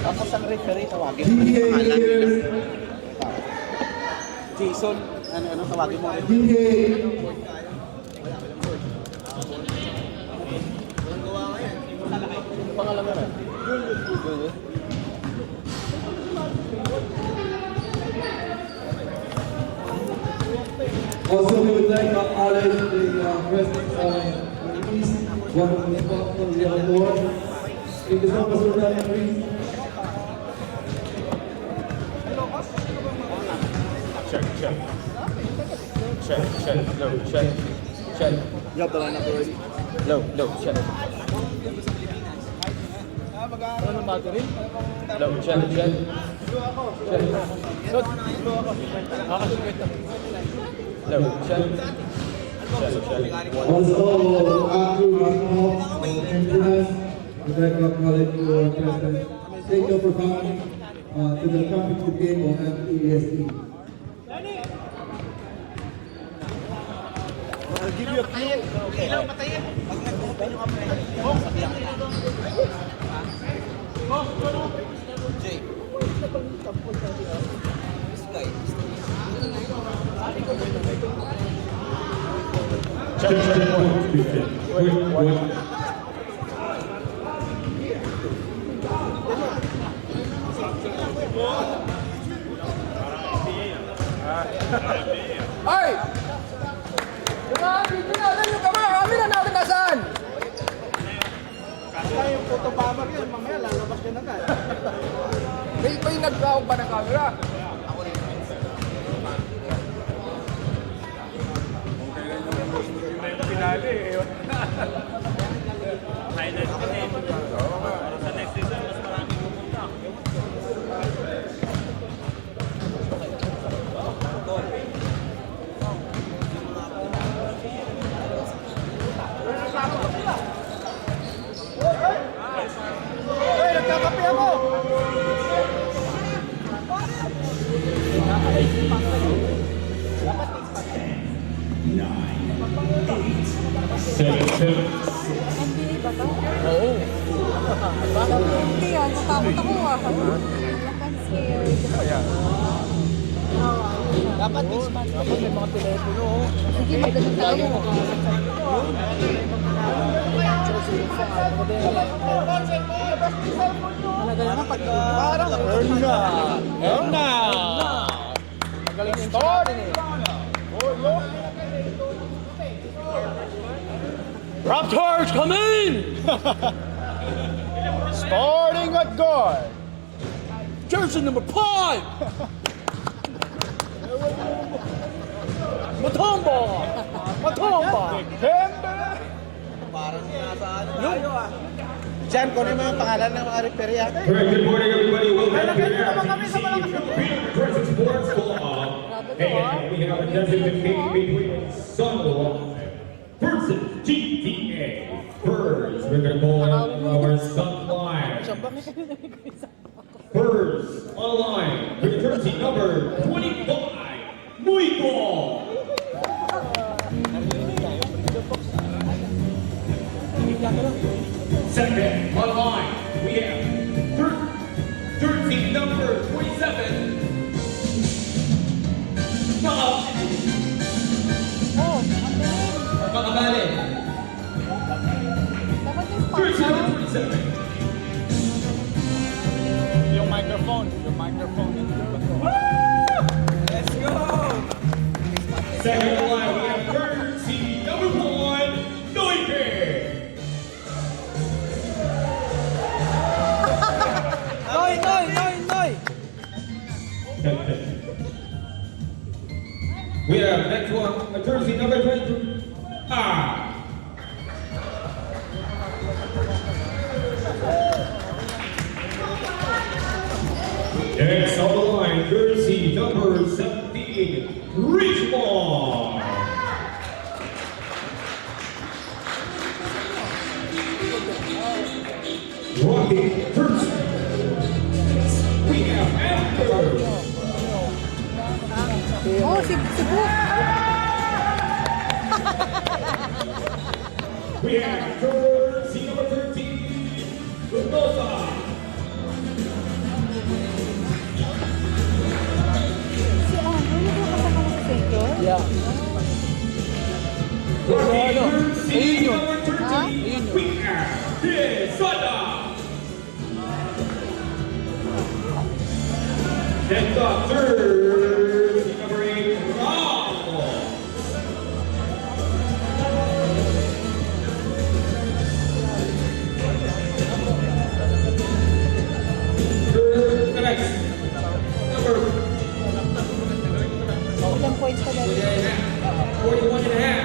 Tapos ang referee tawagin mo yung pangalan nila. Jason, ano tawagin mo? Pangalan mo rin? Also, we would like to acknowledge the presence of please, one of the people we have aboard. It is not possible that please. Check. You have the lineup already? Low, check. Ano battery? Low, check. Check. Good. Low, check. Also, after round off maintenance, we'd like to acknowledge your presence. Thank you for coming to the championship game of FEST. I'll give you a cue. Ilaw, patayin. Pag nag-open yung camera. Sabihan kita. Jay. This guy. Ay! Dito natin yung camera natin nasaan? Kaya yung photobomber yun, mamaya lalabas ka na ka. May nagkawag ba ng camera? Ako rin. Pinali eh. Highlight ko eh. Sa next season, mas marami pupunta. Hey, nagkakape ako! NBA ba to? Oo. Hindi yan, natakot ako ah. I'm scared. Dapat next month. Dapat may mga telepono. Sige, maganda tayo. Talaga naman pag parang earn na. Magaling yung start eh. Raptors come in! Starting at guard. Jersey number 5. Matomba! Parang nasa ano tayo ah. Diyan, kunin mo yung pangalan ng mga referee yata. Alright, good morning everybody. Welcome to the Present Sports Club. And we have a designated between Sunwolf versus GTA. First, we're going to call out our Sunline. First, on the line, with jersey number 25, Muito. Second, on the line, we have jersey number 27, Makabali. Dapat yung Jersey sponsor. number 27. Yung microphone. Let's go! Second on the line, we have jersey number 1, Noike. Noy! We have next one, a jersey number 22. Next on the line, jersey number 17, Richmond. Rocket first. We have Amber. Oh, si Book. We have jersey number 13, Mendoza. Si ano, yung kasama mo sa senior? Yeah. Jersey Ayun yun. number 13, Quinta Quesada. Next up, jersey number 8, Ramos. Next, number Ilang points pa dali? 41 and a half.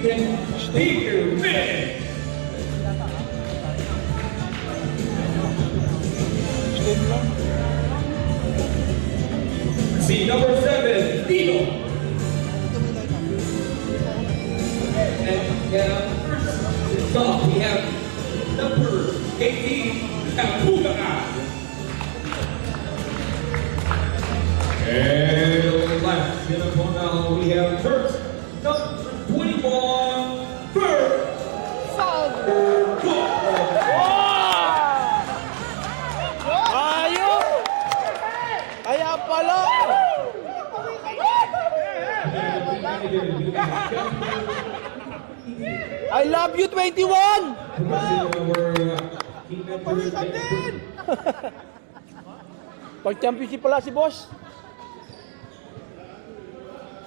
We have Peter Finn. See number 7, Dino. And first off, we have number 18, Kapuga. And last in the corner, we have first number 21, Bird. Ayun! Kaya pala! I love you, 21! Pag-championship pala si boss.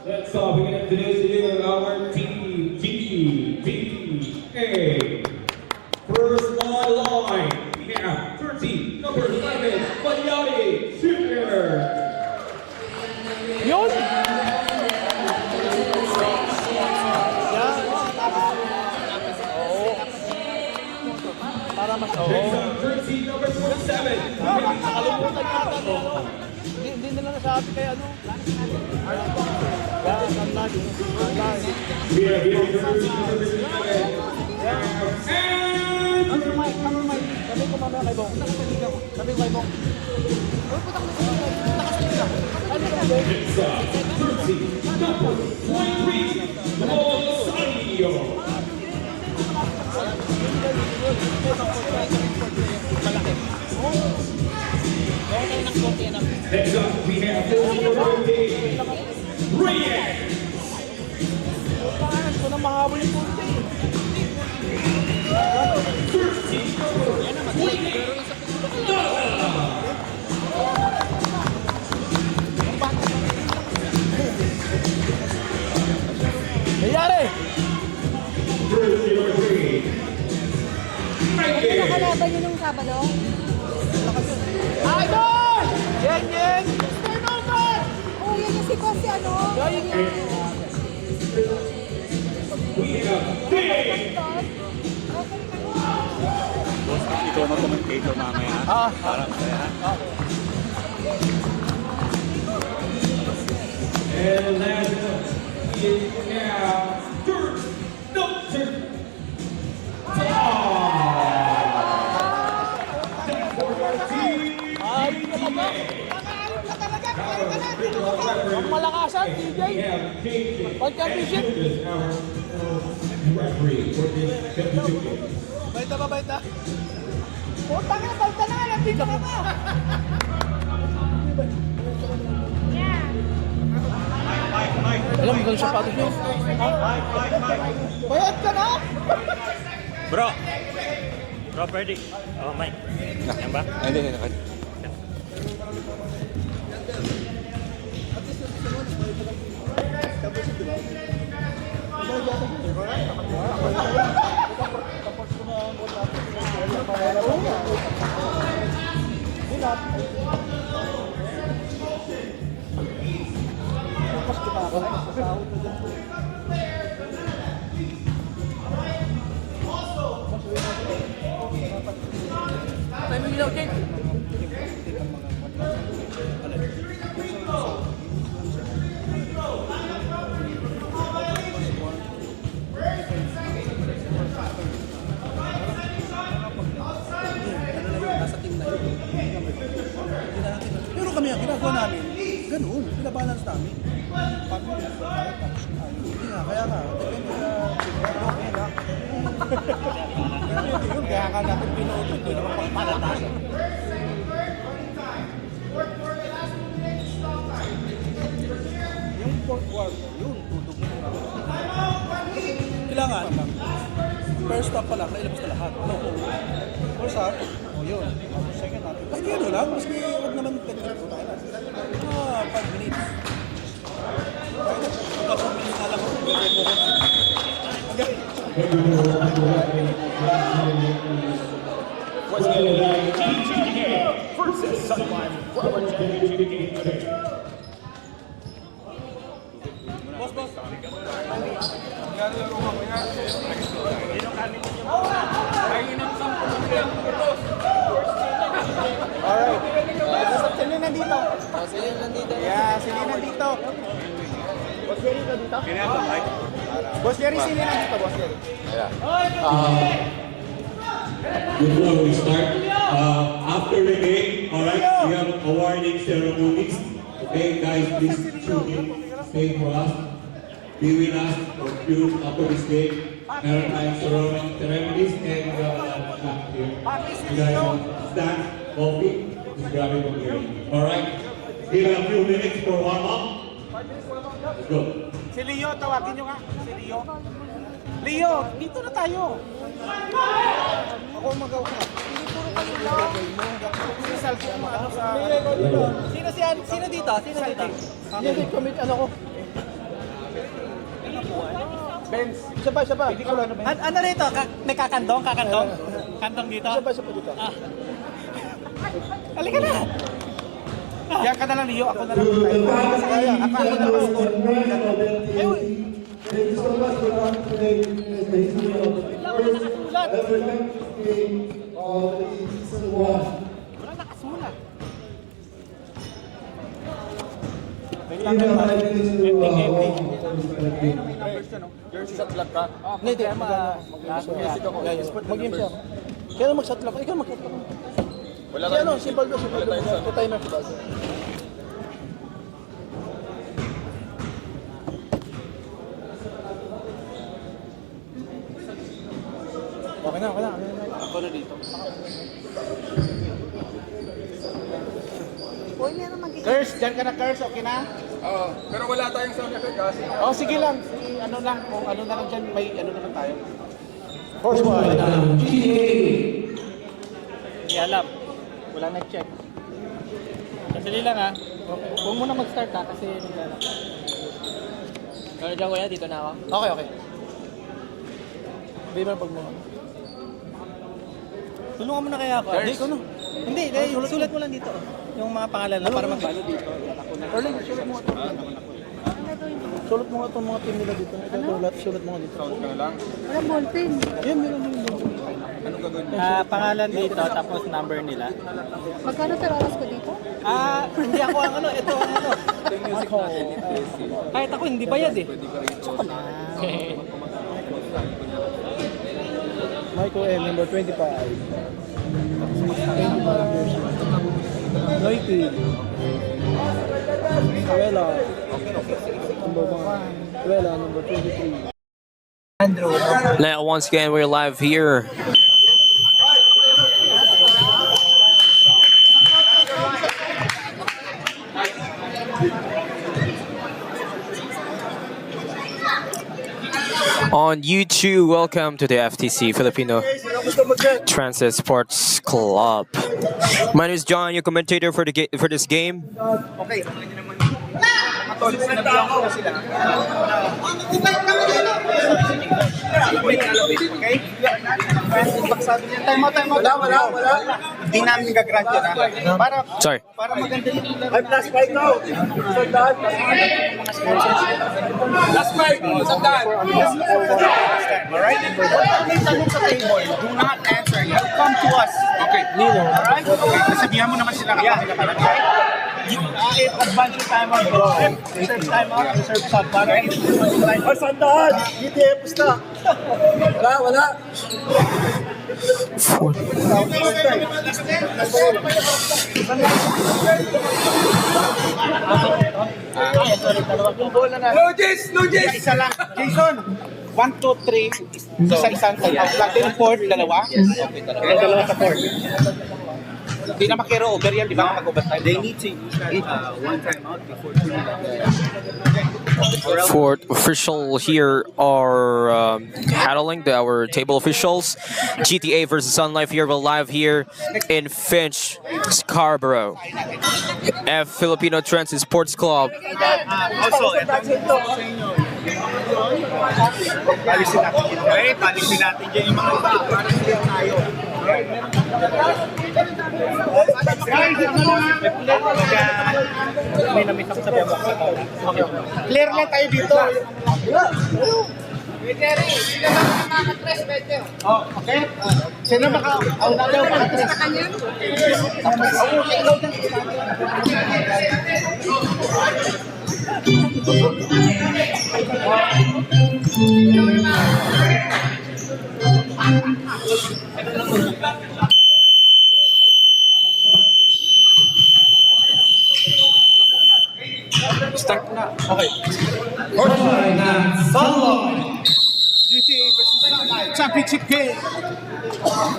Let's we're going to introduce you our team, GDA. First on line, we have 13, number 11, Malyari Jr. Yun! Oo. Para mas Next up, jersey number 27, Nakalimutan yata ni ano. Hindi nila nasabi kay ano. Yan, ang lagi. Ang lagi. we have here jersey number 11. And Sabi ko mamaya kay Bong. Sabi ko kay Bong. next up, jersey number 23, Rosario. Next up, we have jersey number 15, Reyes. Pangalan ko na mahabol yung punti. Jersey number 20, Nangyari! jersey number 3, Mikey. Nakalaban yun nung Sabado? Idol! Yeng, yeng! Oo, yan yung si Boss, si ano? Yeng, yeng! We have Dave. Ikaw na commentator mamaya. Para masaya. And last up is now third number 5. Ang malakasan, DJ! Pag-championship! Referee for this championship game. Baita ba, baita? Puta nga, baita na! Nandito ka ba? Alam mo kung sapatos nyo? Bayad ka na? Bro! Bro, pwede. Oh, Mike. Yan ba? Hindi. Pero kami ang ginagawa namin, ganun, binabalance namin. Pag hindi nga, kaya nga, depende sa Yun, kaya nga natin pinuto. Hindi naman pang palatasan. Yung fourth quarter, yun, tutog mo. Kailangan lang. First half pa lang, nailabas na lahat. No. First half, yun. Second half. Maski ano lang, maski huwag naman 10 minutes. 5 minutes. Pagka 4 minutes na lang ako. What's going on? GTA versus Sunline Flower Championship Game 2. Alright. Sino nandito? Sino nandito? Yeah, sino nandito? Boss Jerry ka dito? Boss Jerry, sino nandito? Boss Jerry. Before we start, after the game, alright, we have awarding ceremonies. Okay, guys, please tune in, stay for us, be with us for few after this game. Meron tayong ceremonies and back here. You guys can stand, coffee, just grab it from here. Alright, give it a few minutes for warm up. Let's go. Si Leo, tawagin nyo nga. Si Leo. Leo, dito na tayo. Ako magawa ka. Si Salvo mo ano sa... Sino dito? Sino dito? Hindi, commit ano ko. Benz. Isa pa. Hindi ko lang na Benz. Ano rito? May kakandong? Kantong dito? Isa pa dito. Halika na! Yan ka na lang, Leo. Ako na lang. To the fans, generals, and friends of NTSC, thank you so much for coming today to witness the history of the first ever championship game of the season 1. Give a high praise to all for this game. Jersey sa vlog ka? Hindi, mag-music ako. Mag-game siya. Kaya mag-shot lang. Ikaw mag-shot lang. Wala ka. Si Baldo. Timer si Baldo. Okay na. Ako na dito. Uy, meron mag-i- Curse, dyan ka na curse. Okay na? Oo. Pero wala tayong sound effect kasi. Oh, sige lang. Ano lang. Kung ano na lang dyan, may ano naman tayo. First one. Hindi alam. Wala nag-check. Sandali lang ha. Huwag mo na mag-start ha kasi naglalak. Ano dyan kuya? Dito na ako. Okay. Hindi ba pag mo? Tulungan mo na kaya ako. Hindi ko no. Hindi, sulat mo lang dito. Yung mga pangalan lang para mag- Erling, sulat mo ito. Sulat mo nga itong mga team nila dito. Sulat mo nga dito. Walang ballpen. Yan, meron mo yung pangalan dito tapos number nila. Magkano sa oras ko dito? Hindi ako ang ano. Ito ang ano. Kahit ako hindi bayad eh. Michael M, number 25. Noity. Ruela. Number 1. Ruela, number 23. Now, once again, we're live here. On YouTube, welcome to the FTC Filipino Transit Sports Club. My name is John, your commentator for for this game. Okay. Tol, sinabihan ko sila. Okay? Pagsabi niya, time out. Wala. Hindi namin gagrant yun ha. Sorry. Para maganda yung laro. Ay, plus 5 now. Sandaan. Plus 5. Sandaan. Alright? May tanong sa table, do not answer. You come to us. Okay. Alright? Okay. Sabihan mo naman sila kapag sila pala. Advance your time out. Reserve time out. Reserve sub. Ay, sandaan. DTF basta. Wala. No, Jace! Isa lang. Jason, 1, 2, 3. Isa-isang time out lang. Then fourth, dalawa? Okay, dalawa sa fourth. Hindi na makero over yan, di ba? Mag-overtime. They need to use that one time out before 2 minutes. Fourth official here are handling our table officials. GTA versus Sun Life here, we're live here in Finch, Scarborough. F Filipino Transit Sports Club. Also, palisin natin yun. Okay, palisin natin dyan yung mga iba. Para clear tayo. May namit ako sa bebok sa tao. Clear lang tayo dito. Oh, okay. Sino baka ang dalaw pa tres? Start na. Okay. Horseline and Sunlight. GTA versus Sunlight Championship game.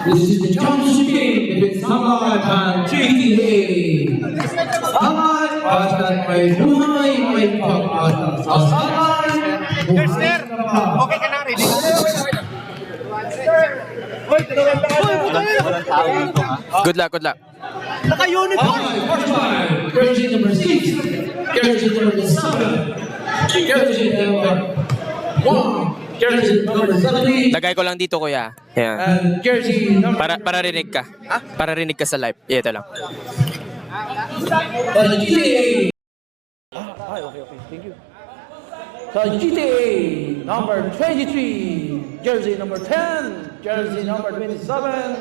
This is the championship game between Sunlight and GTA. Sunlight was that by Brunei, my Sunlight. Sir, okay ka na, ready? Hoy, dalawang tao dito, ha? Good luck, good luck. Naka-unit ko. Horseline, jersey number 6, jersey number 7, jersey number 1, jersey number 17, Lagay ko lang dito, kuya. Yan. and jersey number Para rinig ka. Para rinig ka sa live. Ito lang. the GTA. The GTA number 23, jersey number 10, jersey number 27,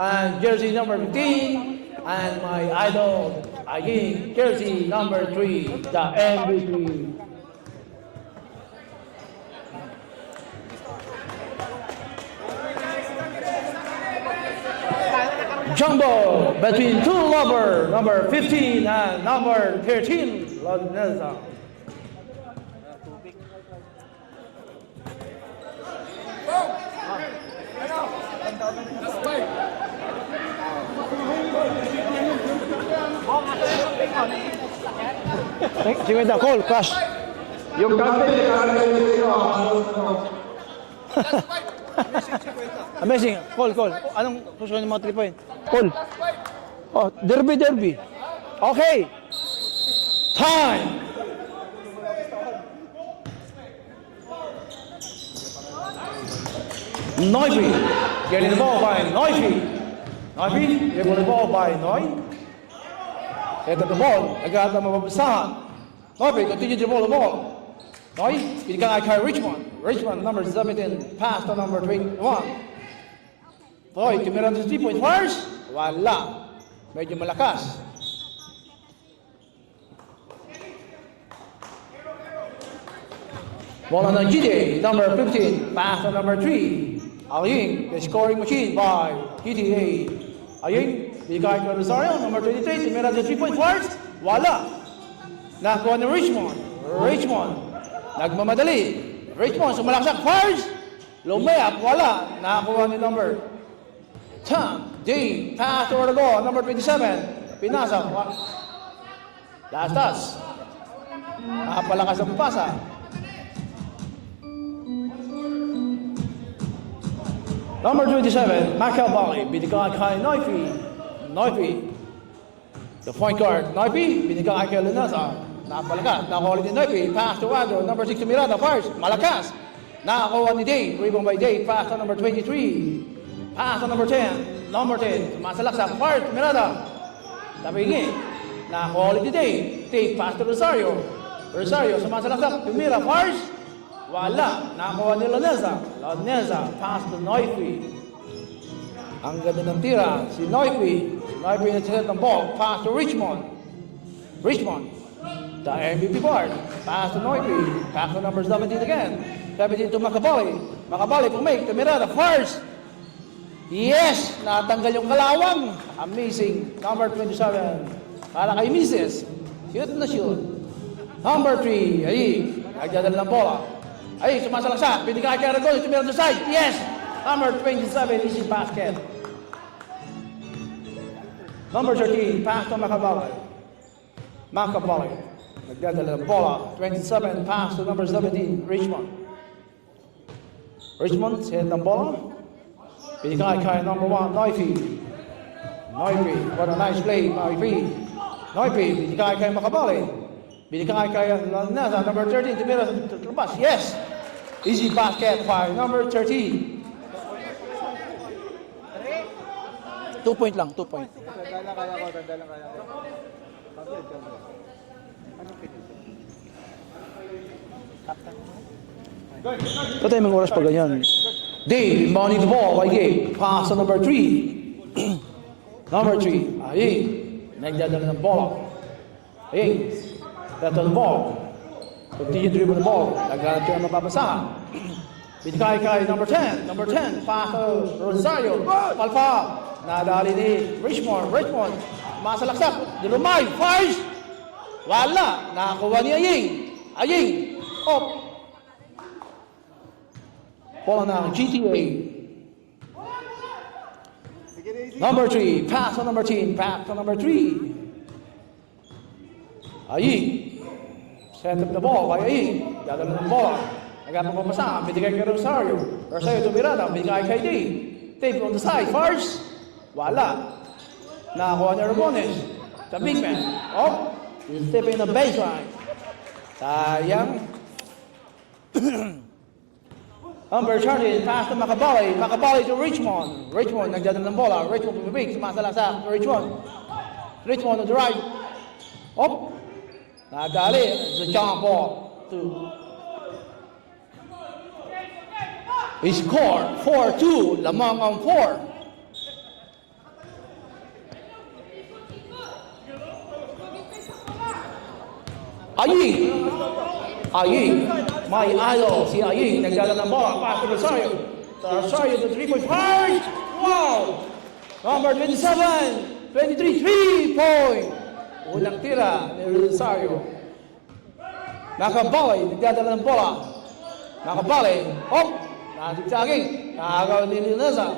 and jersey number 15, and my idol, again, jersey number 3, the MVP. Jumbo between two lovers, number 15 and number 13, Loneza. Sige na, call, crash. Yung captain, ikalagay nila yung Amazing. Call. Anong susunod ng mga 3 point? Call. Oh, derby. Okay. Time. Noifi. Getting the ball by Noifi. Getting the ball by Noi. Ito the ball. Agad na mababasahan. Noifi, continue to the ball. Noi, binigyan ay kay Richmond. Richmond, number 17, pass to number 21. Boy, tumira ng 3 point first. Wala. Medyo malakas. Ball on the GTA, number 15, pass to number 3. Aying, the scoring machine by GTA. Aying, binigay kay Rosario, number 23, tumira ng 3 point first. Wala. Nakuha ni Richmond. Nagmamadali. Richmond, sumalaksak first. Lumayap, wala. Nakakuha ni number 10. Dean, pass toward the goal. Number 27. Pinasa. Last touch. Nakapalakas ang pasa. Number 27, Michael Bali. Binigay kay Noifi. The point guard, Noifi. Binigay kay Lunasa. Napalakas. Nakakuha ni Noifi. Pass to Wando. Number 6 to Miranda. First. Malakas. Nakakuha ni Dave. Rebound by Dave. Pass to number 23. Pass to number 10. Number 10. Masalaksak. First. Miranda. Tabingin. Nakakuha ni Dave. Dave. Pass to Rosario. Sumasalaksak. Tumira. First. Wala. Nakakuha ni Loneza. Pass to Noifi. Ang ganda ng tira. Si Noifi. Noifi nagsiset ng ball. Pass to Richmond. The MVP part. Pass to Noifi. Pass to number 17 again. 17 to Macabali. Macabali pumake. Tumira the first. Yes! Natanggal yung kalawang. Amazing. Number 27. Para kay Mrs. Shoot na shoot. Number 3. Ay. Nagdadala ng bola. Ay, sumasalaksa. Binigay kay Aragon. Tumira to side. Yes. Number 27, easy basket. Number 13, pass to Macabali. Macabali. Nagdadala ng bola. 27, pass to number 17, Richmond. Richmond, send ng bola. Binigay kay number 1, Noifi. Noifi, what a nice play, Noifi. Noifi, binigay kay Macabali. Binigay kay Nasa, number 13, tumira sa labas. Yes! Easy basket by number 13. 2 point lang, 2 point. Patay mga oras pa ganyan. Dave, mounting the ball by Gabe. Pass to number 3. Number 3. Aying. Nagdadala ng bola. Aying. Beto ng ball. Continue dribble the ball. Naghanap siya ng mapapasahan. Binigay kay number 10. Number 10. Pass to Rosario. Palpa. Nadali ni Richmond. Richmond. Masalaksak. Dilumay. Fires. Wala. Nakakuha ni Aying. Aying. Up. Bola ng GTA. Number 3. Pass to number 10. Pass to number 3. Aying. Set up the ball by Aying. Dadala ng bola. Naghanap ng pamasa. Binigay kay Rosario. Rosario tumirada. Binigay kay Dave. Dave on the side. First. Wala. Nakakuha ni Aragones. The big man. Oh. He's stepping in the baseline. Sayang. Number 13. Pass to Macabali. Macabali to Richmond. Richmond. Nagdadala ng bola. Richmond pumipig. Sumasala sa Richmond. Richmond on the right. Oh. Nadali. It's a jump ball to he scored 4-2. Lamang ang 4. Aying. Aying. My idol. Si Aying. Nagdala ng bola. Pass to Rosario. Rosario to 3-point. Wow. Number 27. 23. 3-point. Unang tira ni Rosario. Macabali, nagdadala ng bola. Macabali, hop! Nagtityaging, nakagawa ni Nasa.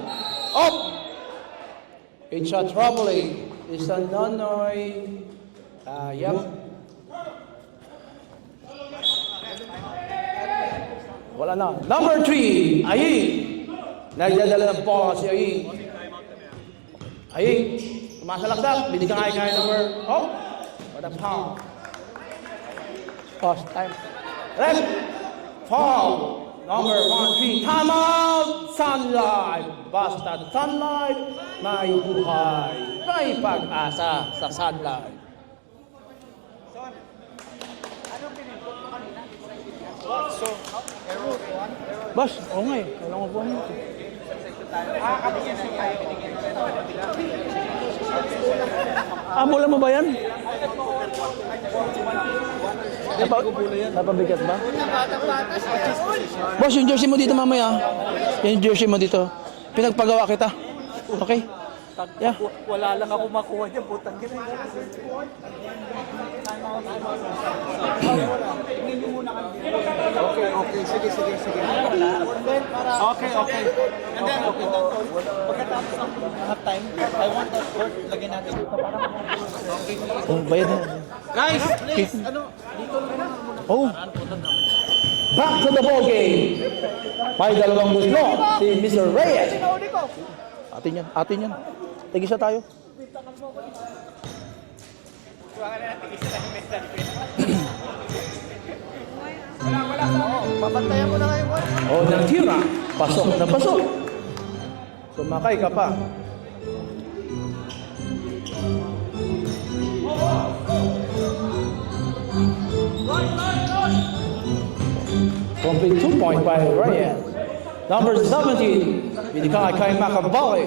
Hop! It's a troubling. It's a Nonoy. Yep. Wala na. Number 3, Aying. Nagdadala ng bola si Aying. Aying, sumasalaksak, binigay kay number, hop! What a pound. Pause time. Ref. Foul. Number 1-3. Timeout. Sunlight. Basta sunlight. May buhay. May pag-asa sa sunlight. Boss, oo nga eh. Kailangan ko po mo. Mula mo ba yan? Napabigat ba? Boss, yung jersey mo dito mamaya. Yung jersey mo dito. Pinagpagawa kita. Okay? Yeah. Wala lang ako makuha niya, putang gina. Okay. Sige. Okay. And then, Pagkatapos ng half time, I want that court, lagyan natin dito para Oh, bayad na. guys, please, ano, Oh. Back to the ball game. May dalawang gusto. Si Mr. Reyes. Atin yan. Tigisa tayo. Papantayan mo na kayo, boy. Oh, nagtira. Pasok na pasok. Sumakay ka pa. Complete 2 point by Reyes. Number 17, binigay kay Macabali.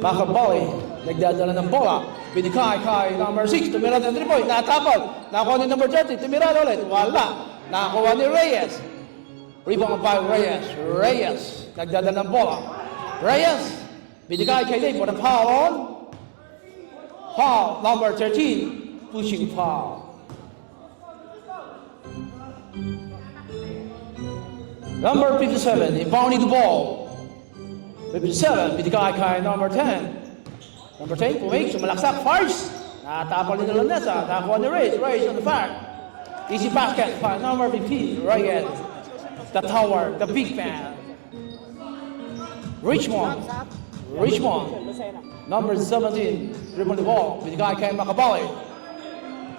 Macabali, nagdadala ng bola. Binigay kay number 6, tumira ng 3 point, natapal. Nakuha ni number 30, tumira ulit. Wala. Nakuha ni Reyes. Rebound by Reyes. Reyes, nagdadala ng bola. Reyes, binigay kay Dave for the foul. Foul, number 13, pushing foul. Number 57, inbounding the ball. 57, binigay kay number 10. Number 10, pumake, sumalaksak, first. Natapal din ng Lanesa, nakuha ni Reyes on the far. Easy basket by number 15, Reyes. The tower, the big man. Richmond, number 17, dribble the ball, binigay kay Macabale.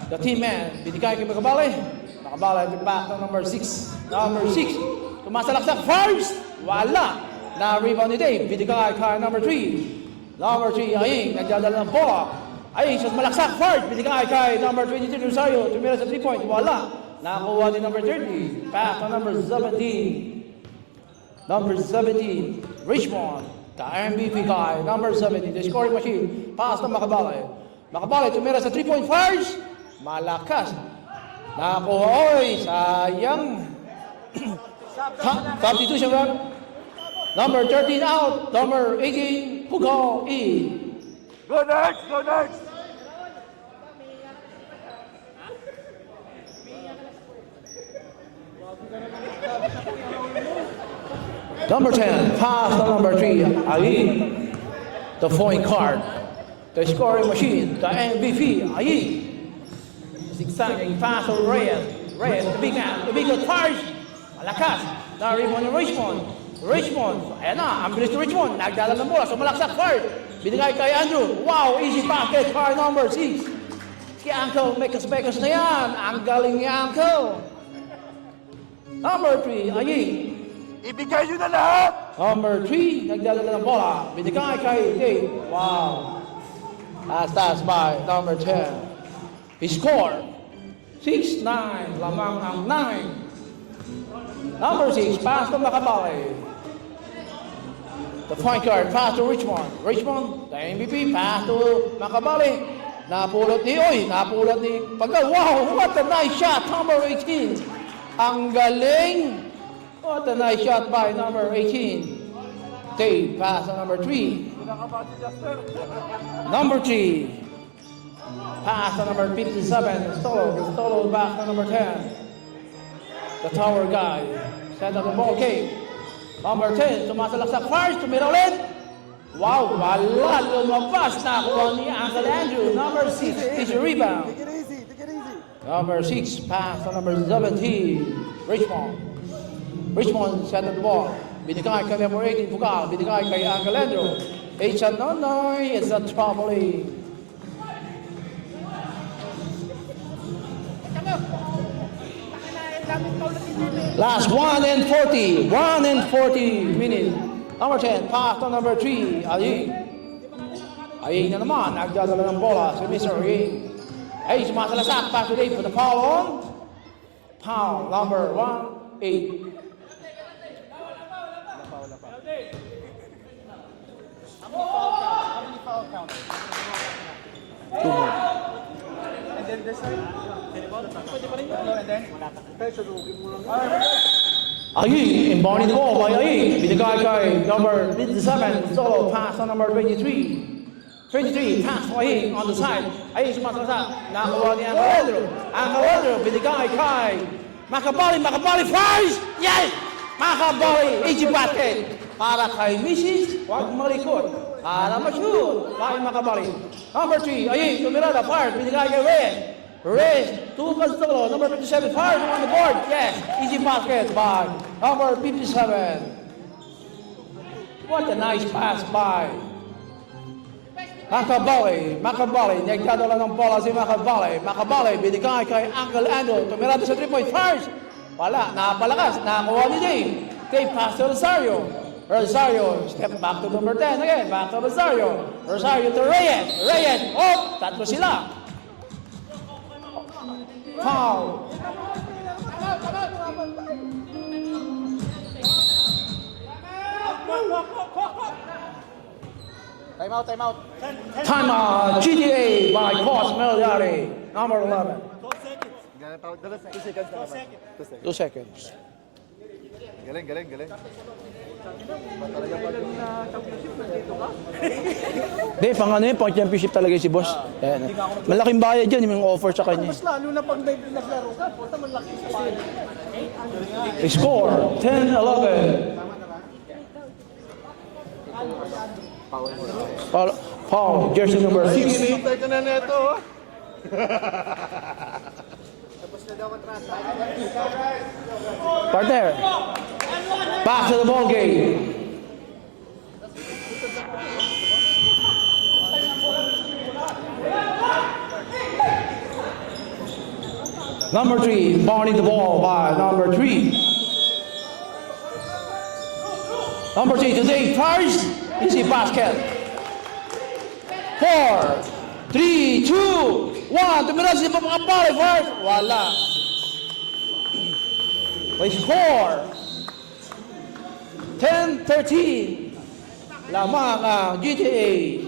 The team man, binigay kay Macabale. Macabale back to number 6. Number 6, kumasalaksak first. Wala. Na-rebound ni Dave, binigay kay number 3. Number 3, Aying, nagdadala ng bola. Aying, siya malaksak first, binigay kay number 23, Rosario. Tumira sa 3 point, wala. Nakakuha ni number 30. Back to number 17. Number 17, Richmond. The MVP guy, number 17, the scoring machine. Pass na Macabale. Macabale, tumira sa 3 point first. Malakas. Nakakuha, oy, sayang. Substitution run. Number 13 out. Number 18, Pugaw in. Go next! Go next! Number 10, pass to number 3, Ali. The point guard. The scoring machine, the MVP, Ali. Zigzagging pass to Reyes. Reyes, the big man, the big good first. Malakas. Now rebound ni Richmond. Ayan na, ang bilis ni Richmond. Nagdala ng bola, sumalaksak first. Binigay kay Andrew. Wow, easy basket by number 6. Si Uncle, mekas-mekas na yan. Ang galing ni Uncle. Number 3, Aying. Ibigay nyo na lahat! Number 3, nagdala ng bola. Binigay kay Dave. Wow. That's by number 10. He scored 6-9. Lamang ang 9. Number 6, pass to Macabale. The point guard, pass to Richmond. Richmond, the MVP, pass to Macabale. Napulot ni Pagal. Wow, what a nice shot, number 18. Ang galing. What a nice shot by number 18. Dave, pass to number 3. Number 3. Pass to number 57. Stolo back to number 10. The tower guy. Set up the ball game. Number 10. Sumasalaksak first. Tumira ulit. Wow, wala. Lumabas. Nakuha ni Uncle Andrew. Number 6 is a rebound. Take it easy! Number 6, pass to number 17, Richmond. Richmond set up the ball. Binigay kay number 18, Pugal. Binigay kay Uncle Andrew. It's a no-no. It's a troubling. Last 1 and 40 minutes. Number 10, pass to number 3, Aying. Aying na naman, nagdadala ng bola si Mr. Aying. Ay, sumasalasak, pass to Dave for the foul on. Foul number 18. Two more. And then this side. Pwede pa rin yun. And then, Aying, inbounding the ball by Aying. Binigay kay number 57, solo pass on number 23. 23, pass to Aying on the side. Aying sumasalasak. Nakuha ni Uncle Andrew. Uncle Andrew, binigay kay Macabale first! Yes! Macabale, easy basket. Para kay Mrs. Huwag malikot. Para ma-shoot. Kay Macabale. Number 3, Aying, tumirada, fire. Binigay kay Reyes, 2 pas solo. Number 57, fire on the board. Yes, easy basket by number 57. What a nice pass by Macabale, nagdadala ng bola si Macabale, binigay kay Uncle Andrew, tumirado sa 3 point first. Wala, napalakas, nakuha ni Dave pass to Rosario, step back to number 10 again, back to Rosario to Reyes, oh, tatlo sila. Foul. time out. Time out, GTA by Coach Meliari, number 11. 2 seconds na naman. 2 seconds. Galing. Talaga pag yung championship, nandito ka. Hindi, pang ano yun, pang championship talaga si boss. Ayan. Malaking bayad yan, yung offer sa kanya. Mas lalo na pag naglaro ka, punta malaki sa sale. Score, 10-11. Paul, jersey number 6. Hinihintay ka na neto. Partner, back to the ball game. Number 3, bounding the ball by number 3. Number 3 today, first, easy basket. 4, 3, 2, 1. Tumira si Papakapare first. Wala. May score. 10-13. Lamang ang GTA.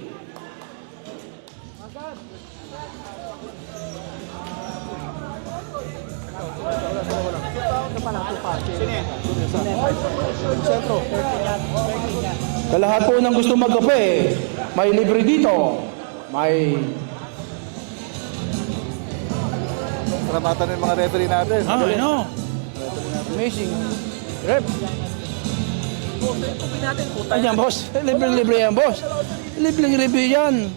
Sa lahat po ng gusto magkape, may libre dito. May... Salamatan ng mga referee natin. Ah, I know. Amazing. Rep. Ayan, boss. Libre-libre yan, boss. Libre-libre yan.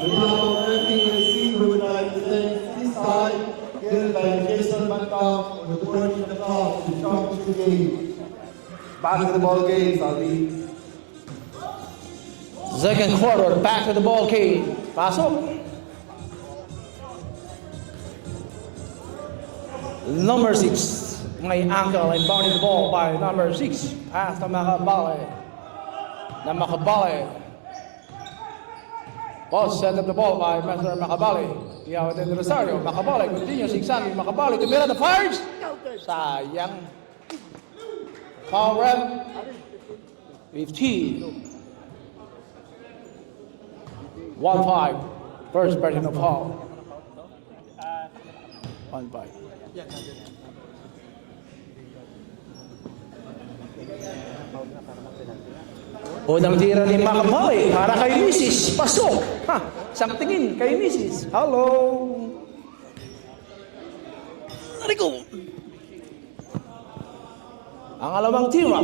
We now MPAC would like to thank this side, headed by Jason Mankam, for the work in the clock to come to the game. Back to the ball game, Salvi. Second quarter, back to the ball game. Pasok. Number 6. May ankle and bounding the ball by number 6. Pass to Makabale. Na Makabale. Boss set up the ball by Mr. Makabale. Iawat in Rosario. Makabale continues zigzagging. Makabale to Mira the fires. Sayang. Foul rep. 15. 1-5. First personal foul. 1-5. Unang tira ni Makabale para kay Mrs. Pasok. Ha, isang tingin kay Mrs. Hello. Nariko. Ang alawang tira.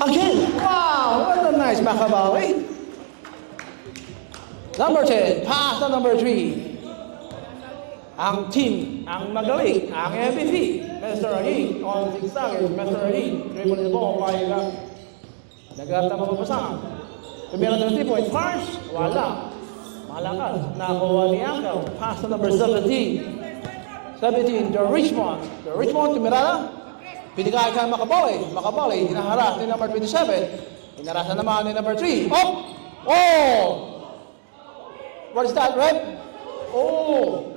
Again. Wow, what a nice Makabale. Number 10, pass to number 3. Ang team, ang magaling, ang MVP, Mr. Rahim, on zigzag, Mr. Rahim, dribble the ball by Nagata mapapasahan. Tumira ng 3 point first, wala. Malakas, nakuha ni Angel. Pass to number 17. 17, the Richmond. The Richmond, tumira na. Pinigay ka Makabale. Makabale, hinaharas ni number 27. Hinarasan naman ni number 3. Oh! Oh! What is that, Red? Oh!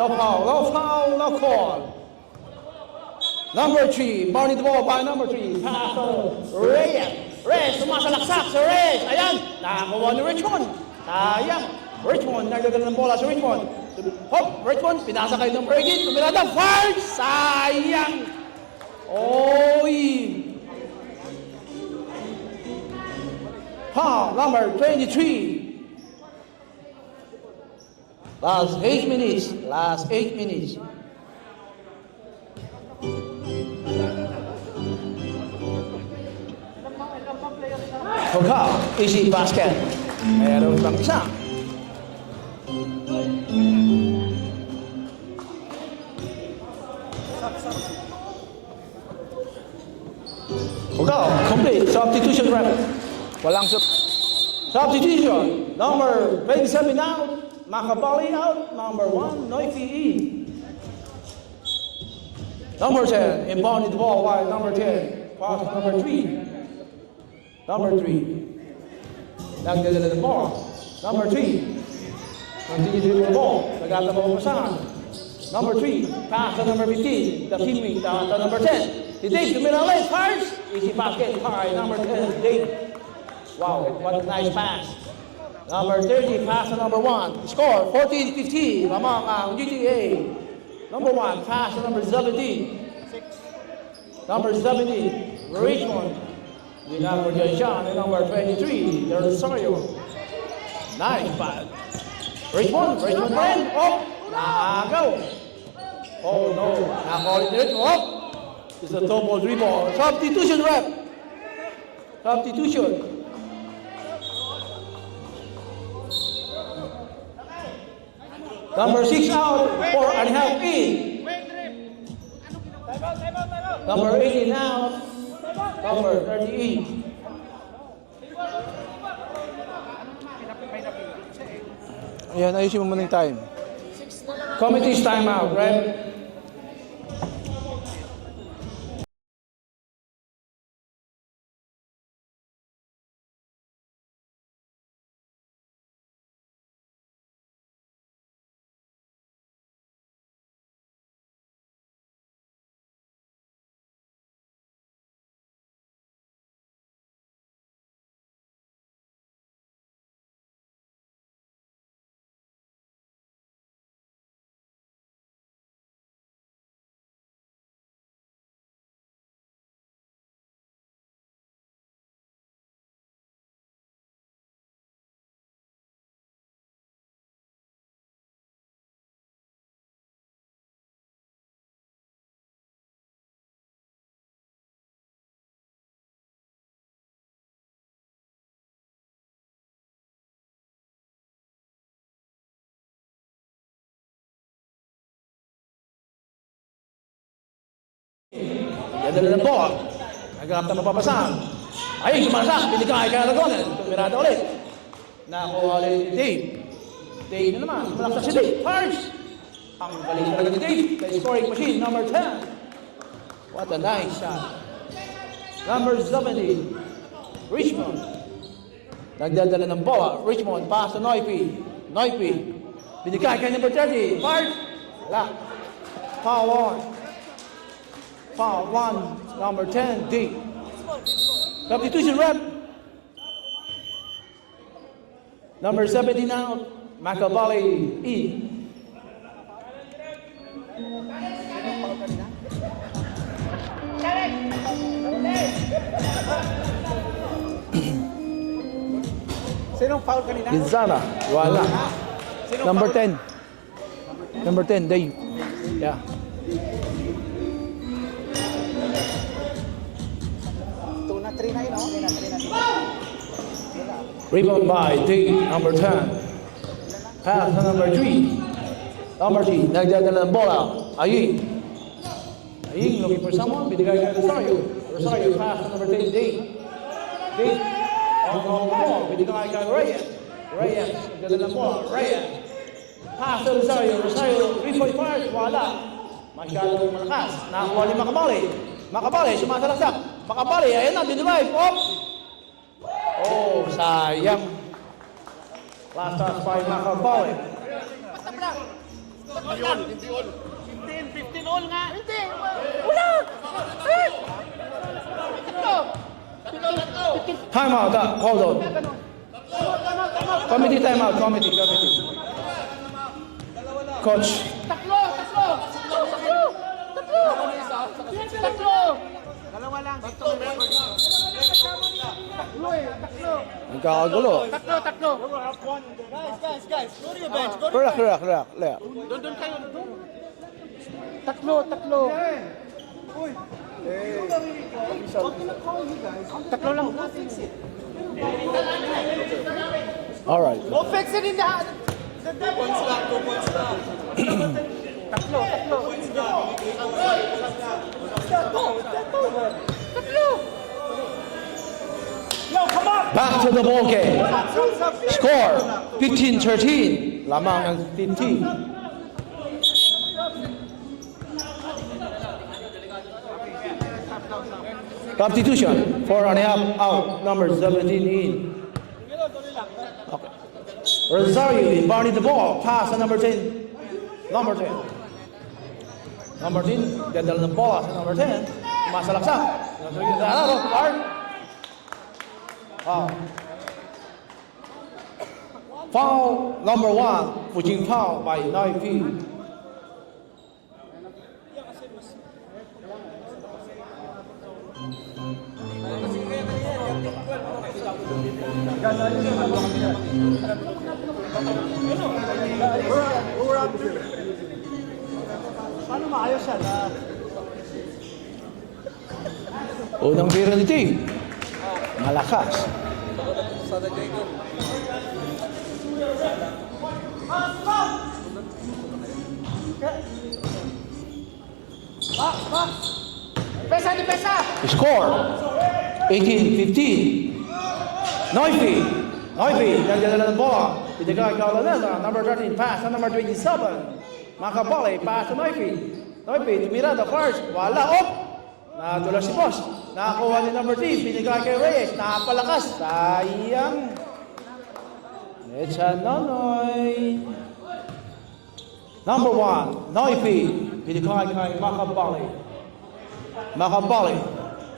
No foul, no foul, no call. Number 3, bounding the ball by number 3. Pass to Reyes. Reyes, sumasalaksak sa Reyes. Ayan, nakakuha ni Richmond. Sayang. Richmond, nagdadala ng bola sa Richmond. Hop, Richmond, pinasa kay number 8. Tumirada, foul! Sayang. Oy! Foul, number 23. Last 8 minutes. Last 8 minutes. Hoka, easy basket. Meron pang isa. Hoka, complete. Substitution rep. Walang substitution. Number 27 out. Makabale out. Number 1, Noifi in. Number 10, inbounded the ball by number 10. Pass to number 3. Number 3. Nagdadala ng ball. Number 3. Continue to dribble the ball. Nagata mo pasahan. Number 3. Pass to number 15. The teammate to number 10. Si Dave tumira late. First. Easy basket by number 10. Dave. Wow, what a nice pass. Number 30, pass to number 1. Score 14-15. Lamang ang GTA. Number 1, pass to number 17. Number 17, Richmond. The number John and number 23, there's Rosario. Nice pass. Richmond friend. Oh, go. Oh no, nakakaulit ulit. Oh, it's a double dribble. Substitution rep. Substitution. Number 6 out, 4.5 in. Number 18 out. Number 38. Ayan, ayusin mo muna yung time. Committee's time out, right? Dadala ng ball. Naghanap na mapapasahan. Ay, sumasak. Binigay kay Aragones. Tumirada ulit. Nakuha ulit ni Dave. Dave na naman. Malaksak si Dave. First. Ang galing talaga ni Dave. The scoring machine, number 10. What a nice shot. Number 70. Richmond. Nagdadala ng bola. Richmond, pass to Noipi. Noipi. Binigay kay number 30. First. Wala. Foul on. Foul 1, number 10, D. Substitution rep. Number 17 out, Macabali, E. Sinong foul kanina? Ginzana, wala. Number 10. Number 10, Dave. Yeah. Rebound by Dave, number 10. Pass to number 3. Number 3, nagdadala ng bola. Aying. Aying, looking for someone. Binigay kay Rosario. Rosario, pass to number 10, Dave. Dave, on the ball. Binigay kay Reyes. Reyes, nagdadala ng bola. Reyes. Pass to Rosario. Rosario, 3.5, wala. Masyadong malakas. Nakakuha ni Macabali. Macabali, sumasalaksak. Macabali, ayan na, dinrive. Oh, sayang. Last touch by Macabali. 15 all nga. Hindi. Wala! Time out, hold on. Committee time out, committee. Coach. Tatlo! Dalawa lang. Nagkakagulo. Tatlo! Guys. Go to your bench. Relax. Doon kayo. Tatlo! Tatlo lang. All right. Go fix it in the hand! Tatlo! Back to the ball game. Score 15-13. Lamang ang 15. Substitution. 4.5 out. Number 17 in. Okay. Rosario inbounding the ball. Pass to number 10. Number 10. Number 10. Dadala ng bola sa number 10. Masalaksak. Art. Foul number 1, pushing foul by Noifi. Paano maayos yan? Unang tira ni team. Malakas. Pesa di pesa! Score 18-15. Noifi. Noifi, nagdala ng bola. Pinagay ka Lanesa, number 13, pass sa number 27. Makabali, pass sa Noifi. Noifi, tumira the first. Wala, op! Nadulas si Boss. Nakakuha ni number 3, pinagay kay Reyes. Napalakas. Sayang. It's a Nonoy. Number 1, Noifi. Pinagay kay Makabali. Makabali.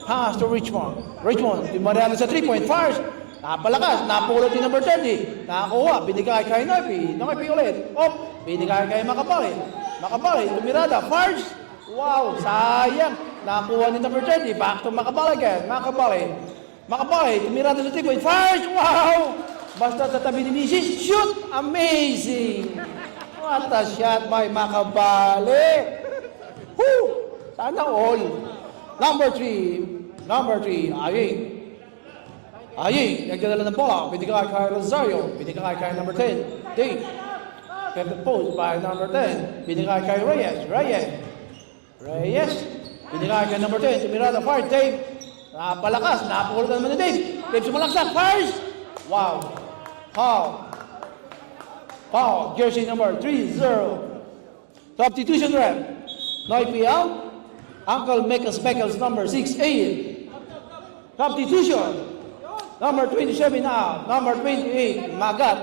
Pass to Richmond. Richmond, tumaraan sa 3-point first. Napalakas, napulot ni number 30. Nakakuha, binigay kay Noifi. Noifi ulit. Op, binigay kay Makabali. Makabali, tumirada. First. Wow, sayang. Nakuha ni number 30. Back to Makabali again. Makabali. Makabali, tumirada sa 3-point first. Wow! Basta sa tabi ni Mrs. Shoot! Amazing! What a shot by Makabali! Woo! Sana all. Number 3, Aying. Aying, nagdadala ng bola. Binigay kay Rosario. Binigay kay number 10, Dave. Kept the post by number 10. Binigay kay Reyes. Reyes. Binigay kay number 10. Tumirada first, Dave. Napalakas. Napulot naman ni Dave. Dave sumalaksak. First. Wow. Foul. Jersey number 30. Substitution rep. Noifi out. Uncle Meckles number 6-8. Substitution. Number 27 out. Number 28, Magat.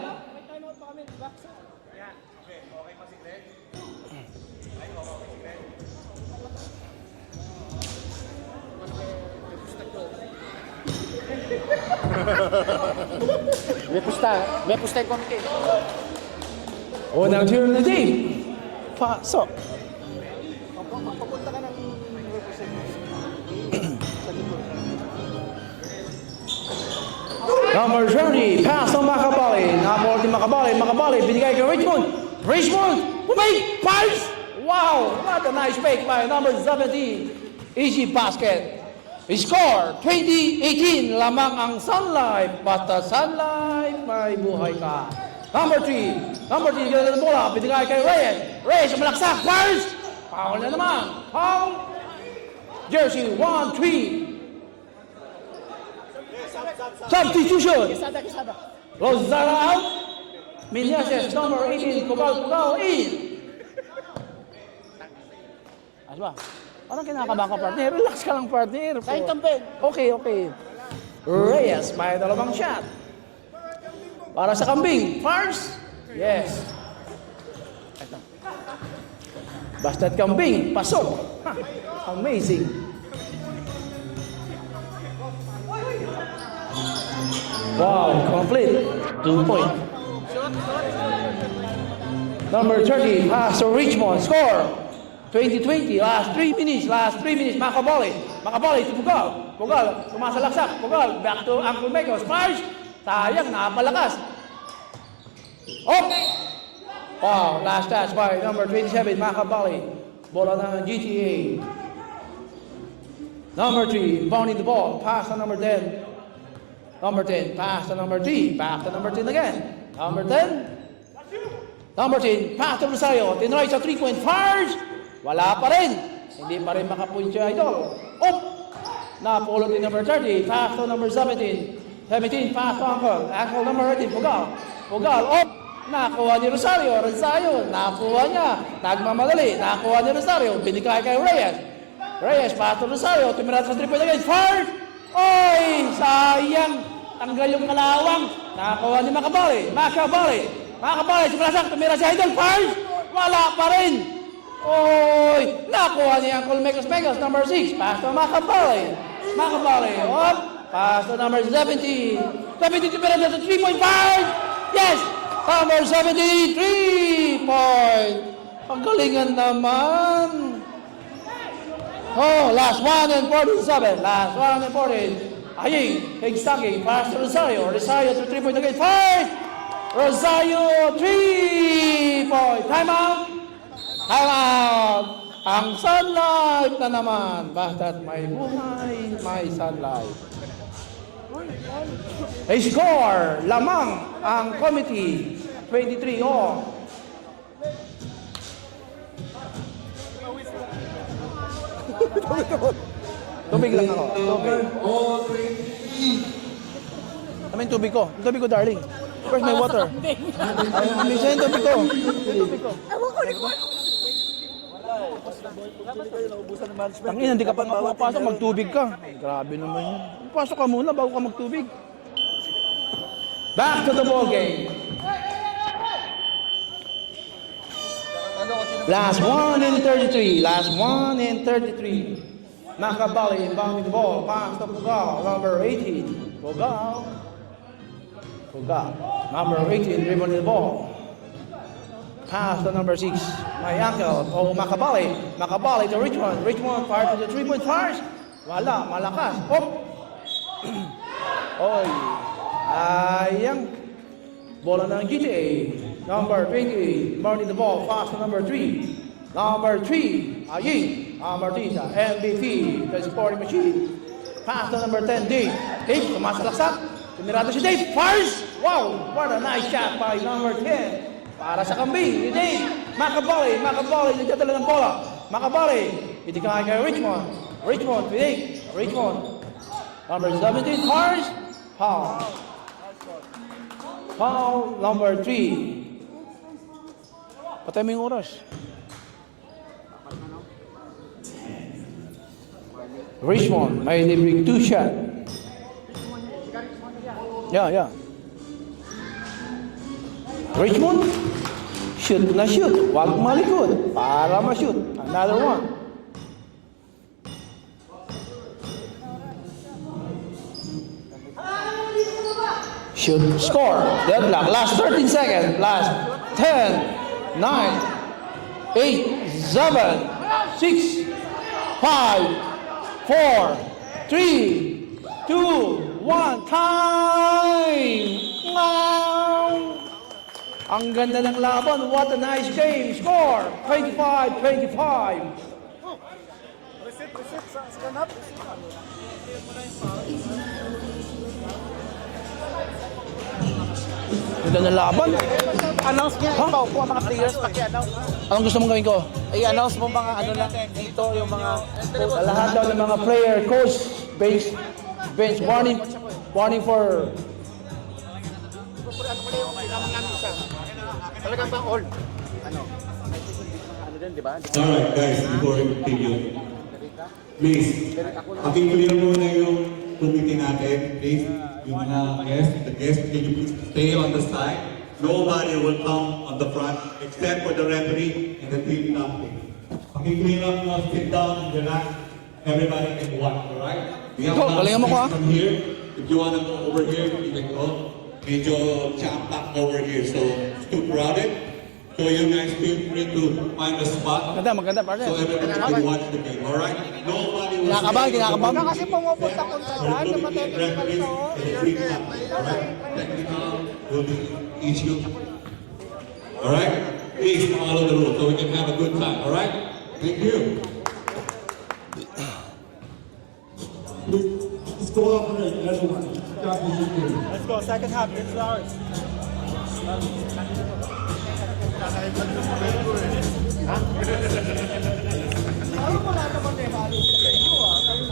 May pusta yung konti. Unang turn na team. Pasok. Papunta ka ng Number 30, pass on Makabali. Napulot ni Makabali. Makabali, binigay kay Richmond. Richmond, make pass! Wow, what a nice fake by number 17. Easy basket. Score, 20-18. Lamang ang Sun Life. Basta Sun Life, may buhay ka. Number 3, ganda ng bola. Binigay kay Reyes. Reyes, malaksak. First! Foul na naman. Foul. Jersey 1-3. Substitution. Rosara out. Minyases, number 18, Pugal in. Asba, parang kinakabahan ka, partner. Relax ka lang, partner. Kahit campaign. Okay. Reyes, may dalawang shot. Para sa kambing. First. Yes. Ito. Basta't kambing, pasok. Ha, amazing. Wow, complete. 2 point. Number 30, pass to Richmond. Score. 20-20. Last 3 minutes. Makabali to Pugal. Pugal, sumasalaksak. Pugal, back to Uncle Meckles. First. Sayang, napalakas. Oh! Wow, last touch by number 27, Makabali. Bola ng GTA. Number 3, bounding the ball. Pass to number 10. Number 10, pass to number 3. Back to number 10 again. Number 10. Number 10, pass to Rosario. Tinry sa 3-point first. Wala pa rin. Hindi pa rin makapunch yung idol. Up! Napulot ni number 30. Pass to number 17. 17, pass to Uncle. Uncle number 18, Pugal. Up! Nakuha ni Rosario. Nakuha niya. Nagmamadali. Nakuha ni Rosario. Binigay kay Reyes, pass to Rosario. Tumira sa 3-point again. First! Oy! Sayang! Tanggal yung kalawang. Nakakuha ni Makabali. Sumalasak. Tumira si Idol. First! Wala pa rin. Oy! Nakuha ni Uncle Meckles. Number 6. Pass to Makabali. Up. Pass to number 17. 17 tumira sa 3.5. Yes! Number 73 point. Ang galingan naman. Oh, last 1 and 47. Last 1 and 40. Aying, Higsaki, pass to Rosario. Rosario to 3 point again. Fight! Rosario, 3 point. Time out. Time out. Ang sunlight na naman. Basta't may buhay, may sunlight. A score, lamang ang committee. 23 all. Tubig lang ako. Tubig. Ano yung tubig ko? Yung tubig ko, darling. Where's my water? Bisa yung tubig ko. Tubig ko. Tangina, hindi ka pa mapapasok, magtubig ka. Grabe naman yun. Pasok ka muna bago ka magtubig. Back to the ball game. Last 1 and 33. Last 1 and 33. Macabali inbounding the ball. Pass to Pugal, number 18. Pugal. Number 18 dribbling the ball. Pass to number 6. My uncle. Oh, Macabali. Macabali to Richmond. Richmond fire to the 3-point fires. Wala, malakas. Oh. Oy. Ayang. Bola ng GTA. Number 28. Mounting the ball. Pass to number 3. Number 3. Aying. Martisa. MVP. The sporting machine. Pass to number 10. Dave. Dave. Tumasalaksak. Tumirado si Dave. Fires. Wow. What a nice shot by number 10. Para sa kambing ni Dave. Macabali. Nagdadala ng bola. Macabali. Itikay kay Richmond. Richmond. Number 17. Fires. Foul number 3. Patay mo yung oras. Richmond may libreng 2 shot. Yeah. Richmond, shoot na shoot. Huwag malikod para ma-shoot. Another one. Shoot, score. Deadlock. Last 13 seconds. Last 10, 9, 8, 7, 6, 5, 4, 3, 2, 1. Time! Wow! Ang ganda ng laban. What a nice game. Score, 25-25. Ganda ng laban. Announce niya, ikaw po ang mga players, paki-announce. Anong gusto mong gawin ko? I-announce mo mga ano lang dito, yung mga... Sa lahat daw ng mga player, coach, bench, warning for... Talagang bang all? Ano din, di ba? Alright guys, before we continue, please, pakiclear muna yung committee natin, please. Yung mga guests, can you please stay on the side? Nobody will come on the front except for the referee and the team captain. Pakiclear lang nyo, sit down, relax. Everybody can watch, alright? We have galingan mo ko, from here. If you wanna go over here, you can go. Medyo jam-packed over here, so it's too crowded. So you guys feel free to find a spot. Maganda, partner. So everybody can watch the game, alright? Nobody will Kinakabahan. Kasi pumupunta kung saan, yung referees and the team captain, alright? Technical will be issued. Alright? Please follow the rules so we can have a good time, alright? Thank you. Let's cooperate, everyone. Let's go, second half, it's ours.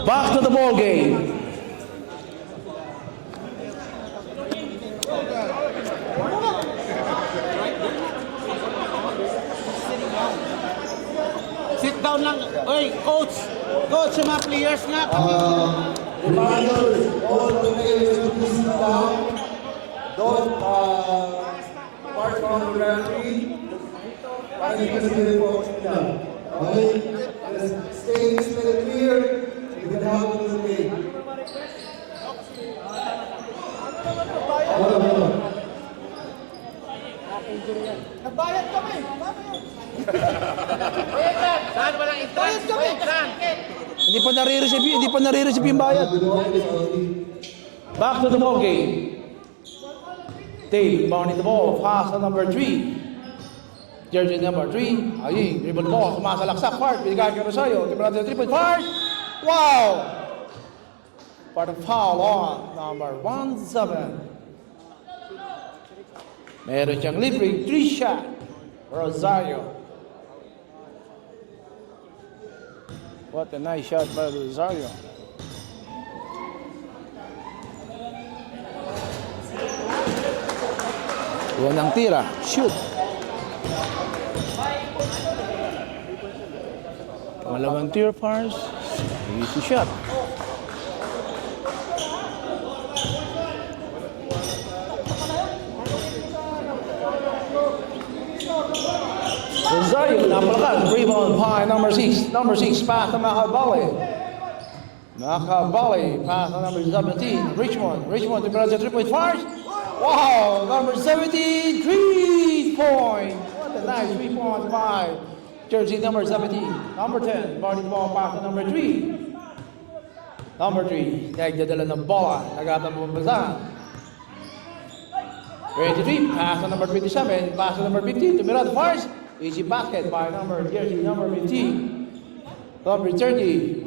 Back to the ball game. Sit down lang. Oy, coach, yung mga players nga. Reminders, all the players to please sit down. Don't part on the referee. Para hindi kasi report nila. Okay? Stay clear. You can have a good game. Hold on. Hindi pa nare-receive yung bayad. Back to the ball game. Dave mounting the ball. Pass on number 3. Jersey number 3. Ayun, dribble ball. Sumasalaksak. Part. Binigay kay Rosario. Timbrado 3-point. Part. Wow! For the foul on number 17. Meron siyang libre 3 shot. Rosario. What a nice shot by Rosario. Unang tira. Shoot. Pangalawang tira, Pars. Easy shot. Rosario, napalakas. Rebound by number 6. Number 6, pass to Macabali. Macabali, pass to number 17. Richmond to Brazil 3.5. Wow, number 17, 3-point. What a nice 3-point by jersey number 17. Number 10, body ball pass to number 3. Number 3, nagdadala ng bola. Nagatang bumbasan. 23, pass to number 27. Pass to number 15 to Miranda Fars. Easy basket by jersey number 15. Number 30,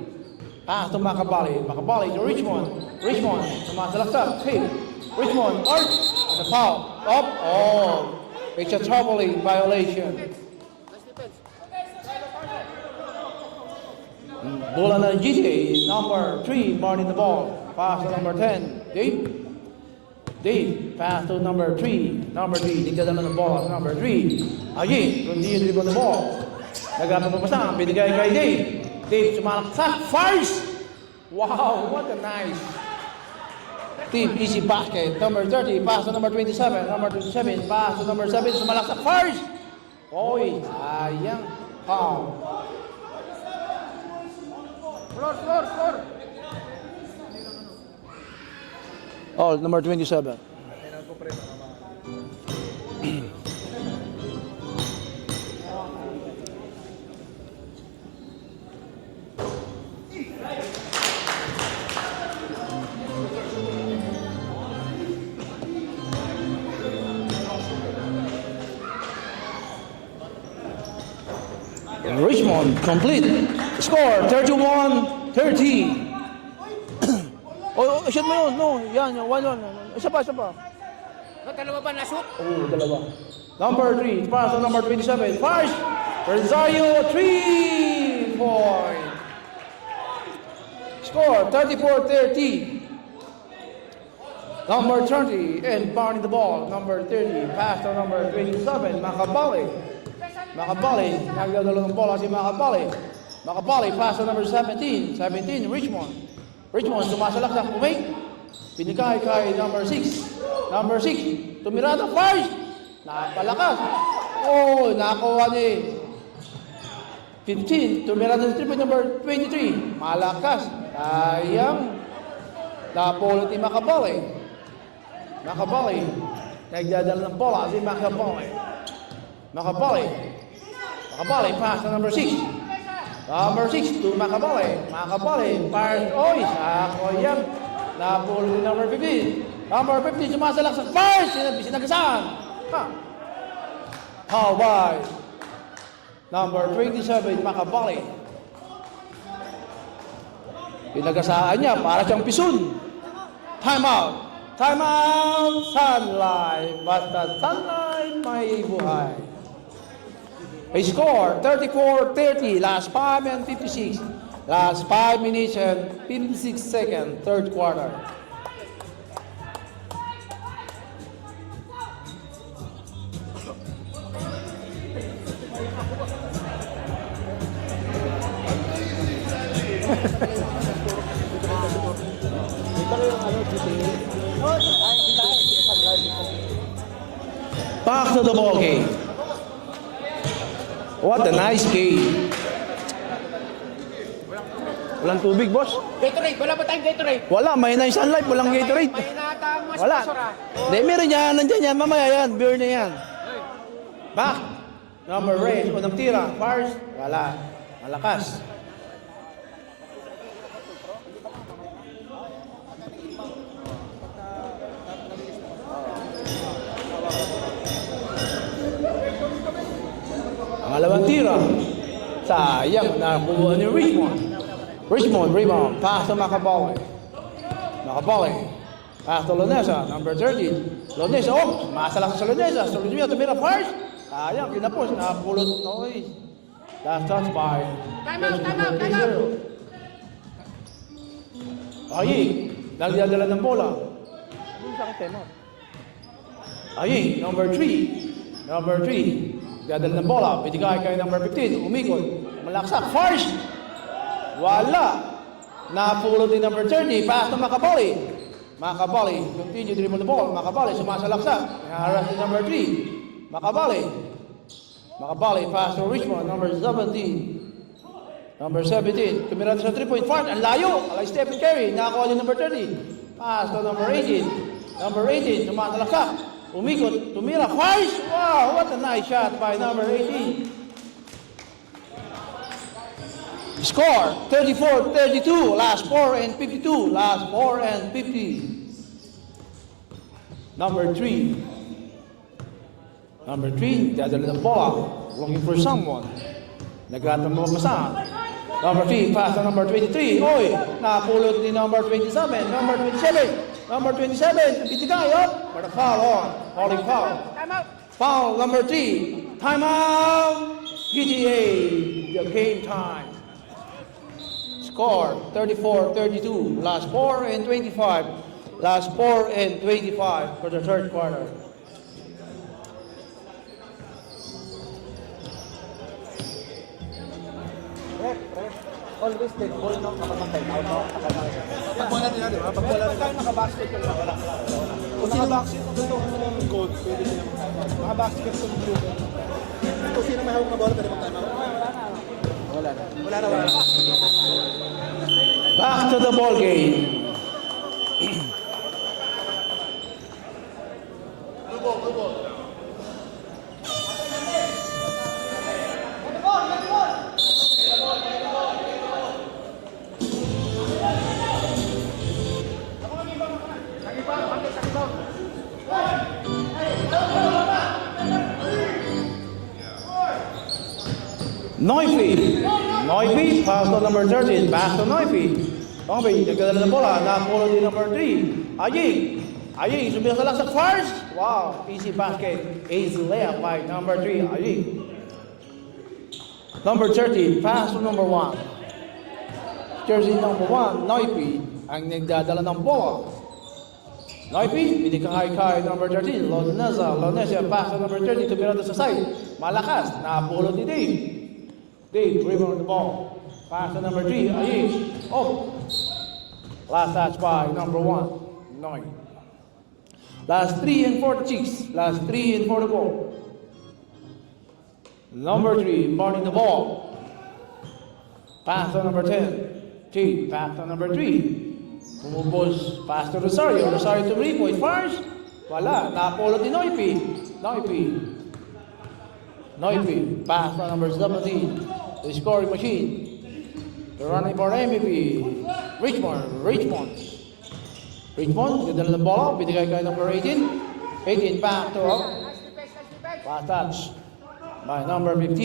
pass to Macabali. Macabali to Richmond. Richmond, sumasalaksak. Hey, Richmond, art, and the foul. Up, oh, it's a troubling violation. Bola ng GTA, number 3, mounting the ball. Pass to number 10, Dave, pass to number 3. Number 3, nagdadala ng bola sa number 3. Ajay, continue to dribble the ball. Nagapang papasang, binigay kay Dave. Dave, sumalaksak, fires! Wow, what a nice Dave, easy basket. Number 30, pass to number 27. Number 27, pass to number 7, sumalaksak, fires! Oy, sayang, foul. Floor. Oh, number 27. Richmond complete. Score 31-30. Oh, shot mo yun. No, yan. 1-1. Isa pa. Dalawa ba na-shoot? Oh, dalawa. Number 3, pass to number 27. First, Rosario, 3-point. Score 34-30. Number 30, and pounding the ball. Number 30, pass to number 27, Macabali. Nagdadalo ng bola si Macabali. Macabali, pass to number 17. 17, Richmond, sumasalaksak, umake. Binigay kay number 6. Number 6, tumirada, fires. Napalakas. Oh, nakuha ni 15. Tumirada sa triple number 23. Malakas. Sayang. Napulot ni Macabali. Nagdadala ng bola si Macabali, pass to number 6. Number 6 to Macabali, fires. Oy, sayang. Napulot ni number 15. Number 15, sumasalaksak, fires. Sinagasan. How by number 27, Macabali. Pinagasaan niya para siyang pisun. Time out, Sunlight. Basta Sunlight may buhay. A score 34-30, last 5 and 56. Last 5 minutes and 56 seconds, third quarter. Back to the ball game. What a nice game. Walang tubig, boss. Gatorade, wala ba tayong Gatorade? Wala, may na yung Sunlight, walang Gatorade. May nata ang mas Wala. sponsor ah. Hindi, meron yan, nandyan yan, mamaya yan, beer na yan. Back. Number race, unang tira, Mars, wala. Malakas. Sayang, nakuha ni Richmond. Richmond, rebound, pass to Macabali. Macabali, pass to Lonesa, number 13. Lonesa, oh, masalang sa Lonesa. So, Lonesa, tumira first. Sayang, pinapos, napulot. Okay. Last touch by. Time out. Aying, nagdadala ng bola. Aying, number 3. Number 3. Dadala ng bola. Bitigay kay number 15. Umikot. Malaksak. First. Wala. Napulot din number 30. Pass to Macabali. Macabali. Continue to dribble the ball. Macabali. Sumasalaksak. Naharas din number 3. Macabali. Macabali. Pass to Richmond. Number 17. Number 17. Tumira sa 3-point fight. Ang layo. Alay Stephen Curry. Nakakuha din number 30. Pass to number 18. Number 18. Sumasalaksak. Umikot. Tumira. First. Wow. What a nice shot by number 18. Score 34-32, last 4 and 52, last 4 and 50. Number 3. Number 3, dadala ng bola, looking for someone. Nagratang mamasahan. Number 3, pass to number 23. Oy, napulot ni number 27. Number 27. Number 27, bitigay up. For the foul on. Calling foul. Time out. Foul number 3. Time out. GTA. The game time. Score 34-32. Last 4 and 25. Last 4 and 25 for the third quarter. Always take ball no, kapag mag-time out no. Pag bola nila, di ba? Pag bola nila, naka-basket yung wala. Kung sino basket, doon yung gold, pwede sila mag-time. Naka-basket yung blue. Kung sino may hawak na bola, pwede mag-time out. Wala na. Back to the ball game. Noifi, pass to number 13, pass to Noifi. Noifi, nagdadala ng bola, napulot din number 3. Aying, sumila lang sa first. Wow, easy basket, easy layup by number 3, Aying. Number 13, pass to number 1. Jersey number 1, Noifi, ang nagdadala ng bola. Noifi, binigay kay number 13, Lonesa, pass to number 30, tumira sa side. Malakas, napulot ni Dave. Dave, rebound the ball. Pass to number 3, Aying. Oh. Last touch by number 1, Noi. Last 3 and 46. Last 3 and 44. Number 3, mounting the ball. Pass to number 10. T, pass to number 3. Pumubos, pass to Rosario. Rosario to 3-point first. Wala, napulot ni Noifi, pass to number 17. The scoring machine. The running for MVP. Richmond, dadala ng bola, binigay kay number 18. 18 back to up. Pass touch by number 15.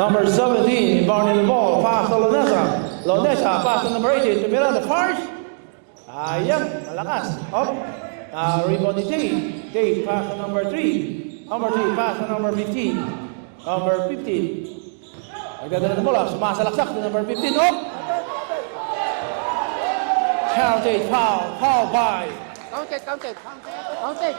Number 17, inbounding the ball, pass to Lonesa, pass to number 18, tumira the first. Ayan, malakas. Up. Rebound ni Dave, pass to number 3. Number 3, pass to number 15. Number 15. Nagdadala ng bola, sumasalaksak to number 15. Up. Counted, foul by. Counted.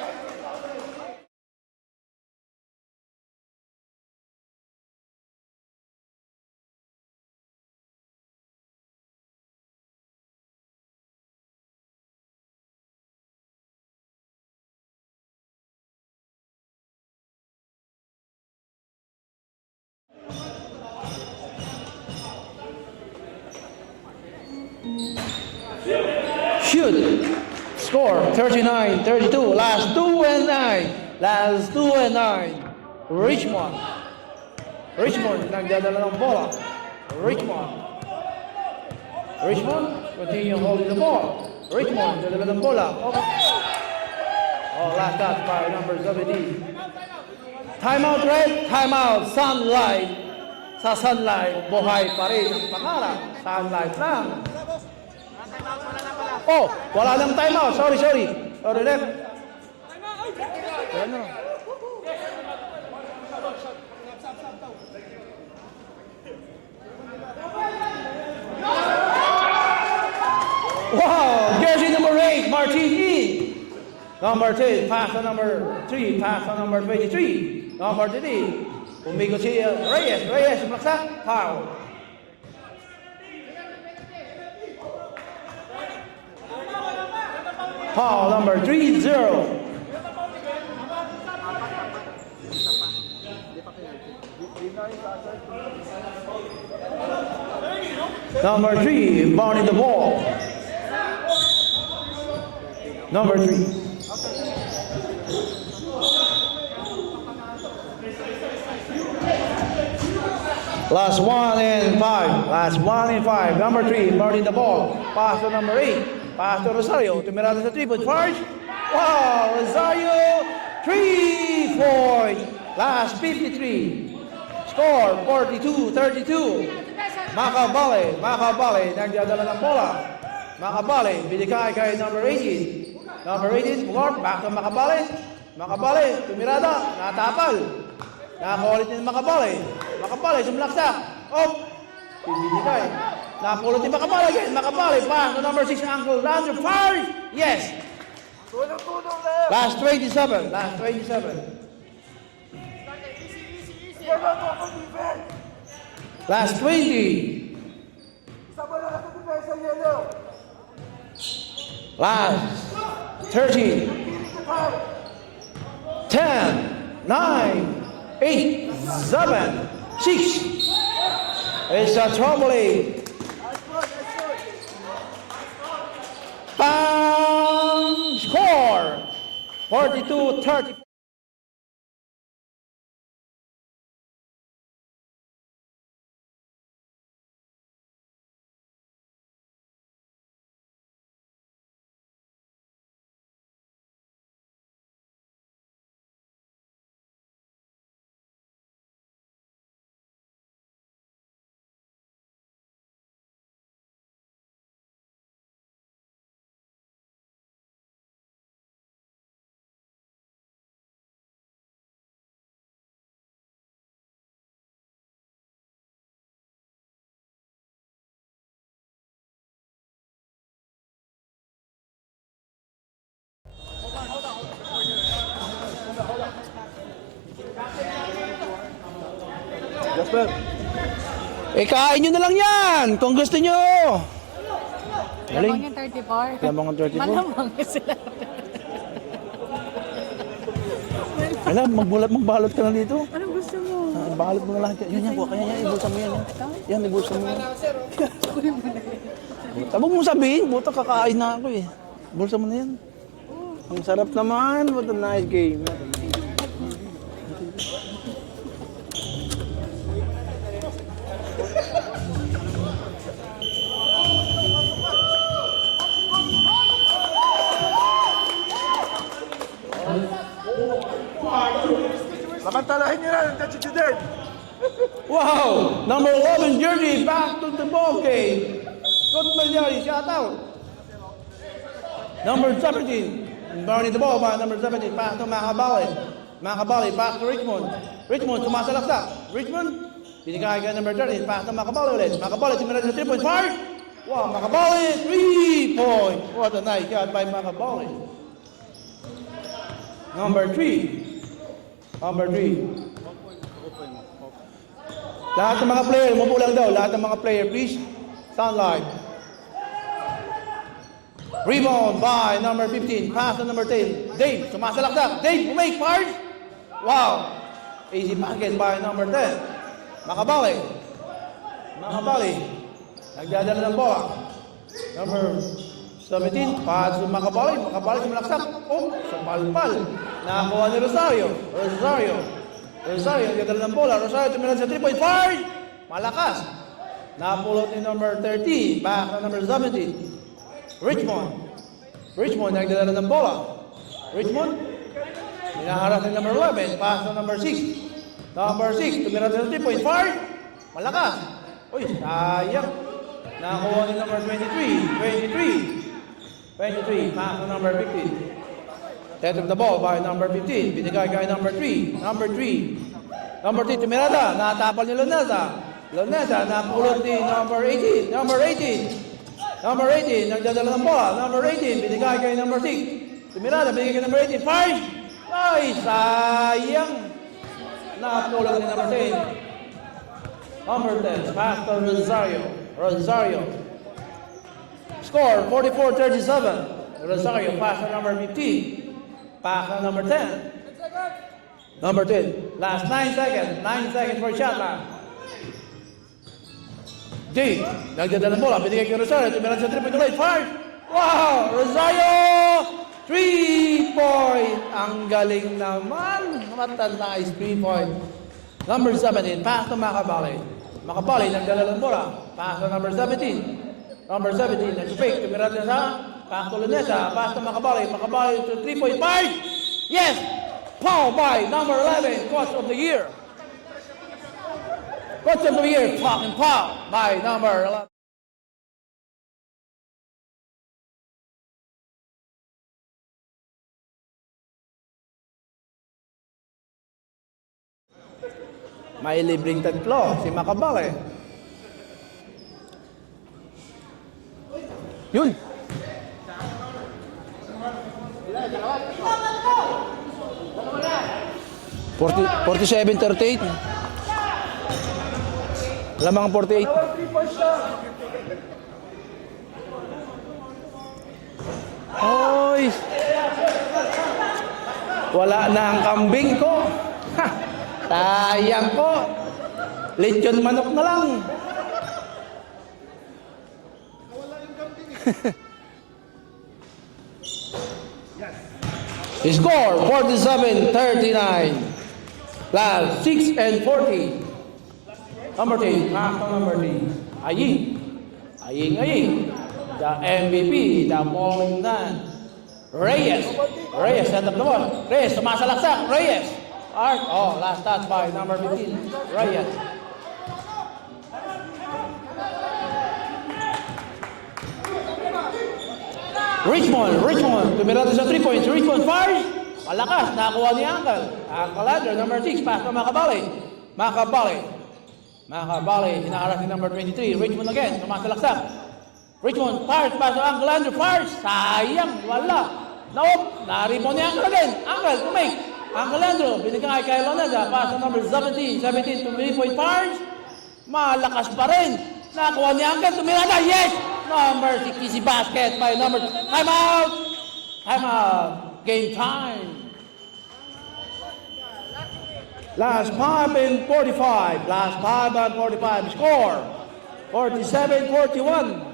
Shoot. Score 39-32. Last 2 and 9. Richmond, nagdadala ng bola. Richmond, continue holding the ball. Richmond, nagdadala ng bola. Oh, last touch by number 17. Timeout red, timeout Sunlight. Sa Sunlight, buhay pa rin ang pangarap. Sunlight lang. Oh, wala nang timeout. Sorry. Sorry, ref. Ano? Wow, jersey number 8, Martini. Number 10, pass on number 3, pass on number 23. Number 3, umikot si Reyes, sumaksak, foul. Foul number 3-0. Number 3, bounding the ball. Number 3. Last 1 and 5. Last 1 and 5. Number 3, bounding the ball. Pass to number 8. Pass to Rosario. Tumirada sa 3-point charge. Wow! Rosario, 3-point. Last 53. Score, 42-32. Makabale, nagdadala ng bola. Makabale, binigay kay number 18. Number 18, Lord, back to Makabale. Makabale, tumirada, natapal. Nakakulit ni Makabale. Makabale, sumlaksak. Oh, binigay. Nakakulit ni Makabale again. Makabale, pass to number 6, Uncle Landry. Fire! Yes. Last 27. Last 27. Last 20. Last 30. 10, 9, 8, 7, 6. It's a troubling. Bang! Score! 42-30. Kain nyo na lang yan kung gusto nyo. Lamang yung 34. Lamang ang 34. Malamang sila. Alam, magbalot ka na dito. Anong gusto mo? Balot mo na lahat. Yan, buha kaya yan. Ibulsa mo yan. Yan, ibulsa mo yan. Tabog mo sabihin, buta kakain na ako eh. Bulsa mo na yan. Ang sarap naman. What a nice game. Samantalahin nyo na, that's it then. Wow! Number 11 jersey back to the ball game. Good Malyari, shout out. Number 17, burning the ball by number 17, pass to Makabali. Makabali, pass to Richmond. Richmond, sumasalaksak. Richmond, binigay kay number 13, pass to Makabali ulit. Makabali, tumira sa 3-point fire. Wow, Makabali, 3-point. What a nice shot by Makabali. Number 3. Number 3. Lahat ng mga player, umupo lang daw. Lahat ng mga player, please. Sunlight. Rebound by number 15. Pass to number 10. Dave, sumasalaksak. Dave, make fires. Wow. Easy packet by number 10. Makabali. Makabali. Nagdadala ng bola. Number 17. Pass to Makabali. Makabali, sumalaksak. Oh, sumpalpal. Nakakuha ni Rosario. Rosario, nagdadala ng bola. Rosario, tumira sa 3-point fire. Malakas. Napulot ni number 30. Back na number 17. Richmond, nagdadala ng bola. Richmond, hinaharap ni number 11, pass to number 6. Number 6, tumira sa 3-point, far. Malakas. Uy, sayang. Nakuha ni number 23, pass to number 15. Set of the ball by number 15, binigay kay number 3. Number 3, tumirada, natapal ni Loneza. Loneza, napulot ni number 18. Number 18, nagdadala ng bola. Number 18, binigay kay number 6. Tumirada, binigay kay number 18. 5! Ay, sayang! Napulot ni number 10. Number 10, pass to Rosario. Score, 44-37. Rosario, pass to number 15. Pass to number 10. Number 10. Last 9 seconds. 9 seconds for shot clock. J. Nagdadala ng bola. Binigay kay Rosario. Tumira sa 3-point rate. 5. Wow! Rosario! 3-point. Ang galing naman. Nice 3-point. Number 17. Pass to Macabali. Macabali. Nagdadala ng bola. Pass to number 17. Number 17. Nag-pick. Tumira sa pass to Lunesa. Pass to Macabali. Macabali to 3-point. 5. Yes! Foul by number 11, Coach of the Year. Coach of the Year, fucking foul by number 11. May libreng tatlo, si Macabale. Yun. Forty 47-38. Lamang 48. Oy. Wala na ang kambing ko. Ha, sayang ko. Lechon manok na lang. Score 47-39. Last 6 and 40. Number 10, pass to number 3. Aying. The MVP, the bowling man. Reyes, set up the ball. Reyes, sumasalaksak. Reyes. Art. Oh, last touch by number 15. Reyes. Richmond. Tumira sa 3 points. Richmond fires. Malakas. Nakuha ni Uncle. Uncle Andrew, number 6. Pass to Macabali. Hinaharap ni number 23. Richmond again. Sumasalaksak. Richmond fires. Pass to Uncle Andrew. Fires. Sayang. Wala. Nope. Na-rebound ni Uncle again. Uncle to make. Uncle Andrew. Binigay kay Loneza. Pass to number 17. 17 to 3-point fires. Malakas pa rin. Nakuha ni Uncle. Tumira na. Yes! Number 6. Easy basket by number... Time out. Game time. Last 5 and 45. Score 47-41.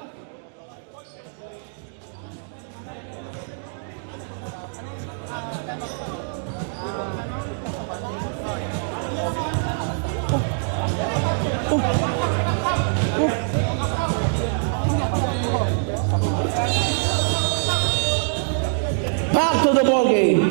Back to the ball game.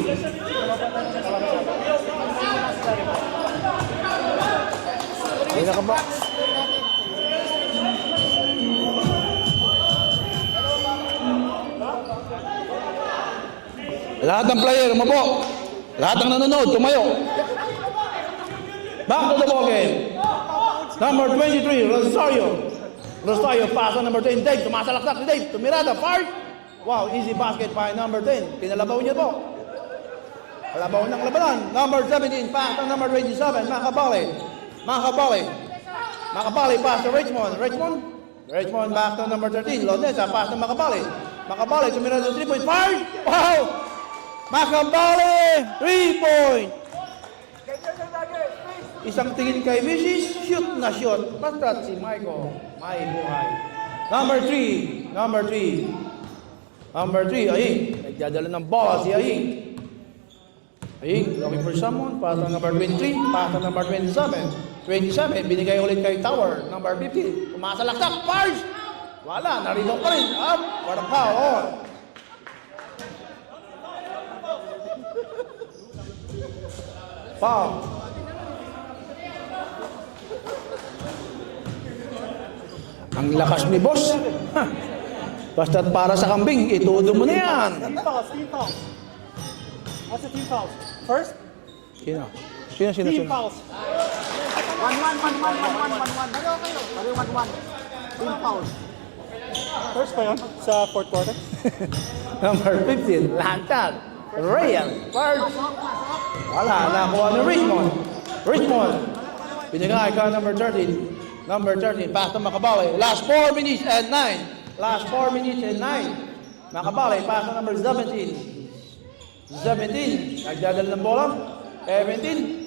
Lahat ng player, umupo. Lahat ng nanonood, tumayo. Back to the ball game. Number 23, Rosario, pass on number 10, Dave. Tumasalaksak si Dave. Tumirada, far. Wow, easy basket by number 10. Pinalabaw niya po. Palabaw ng labanan. Number 17, pass on number 27, Macabali, pass to Richmond. Richmond back to number 13. Loneza, pass to Macabali. Tumirada 3-point. Wow! Macabali, 3-point. Isang tingin kay Mrs. Shoot na shoot. Basta si Michael, may buhay. Number 3, Aying. Nagdadala ng bola si Aying. Looking for someone. Pass on number 23. Pass on number 27. Binigay ulit kay Tower. Number 50. Tumasalaksak. Fires! Wala. Narito pa rin. Up. What a foul. Foul. Ang lakas ni boss. Ha. Basta't para sa kambing, itudo mo na yan. Team fouls, team fouls. What's the team fouls? First, Sino? Sino? team fouls. 1-1, 1-1, 1-1, 1-1. Pare 1-1. Team fouls. First pa yun sa fourth quarter? Number 15, Lantan. Real. First. Wala, nakuha ni Richmond. Richmond. Binigay ka number 13. Number 13, pass to Makabali. Last 4 minutes and 9. Last 4 minutes and 9. Makabali, pass to number 17. 17, nagdadala ng bola. 17.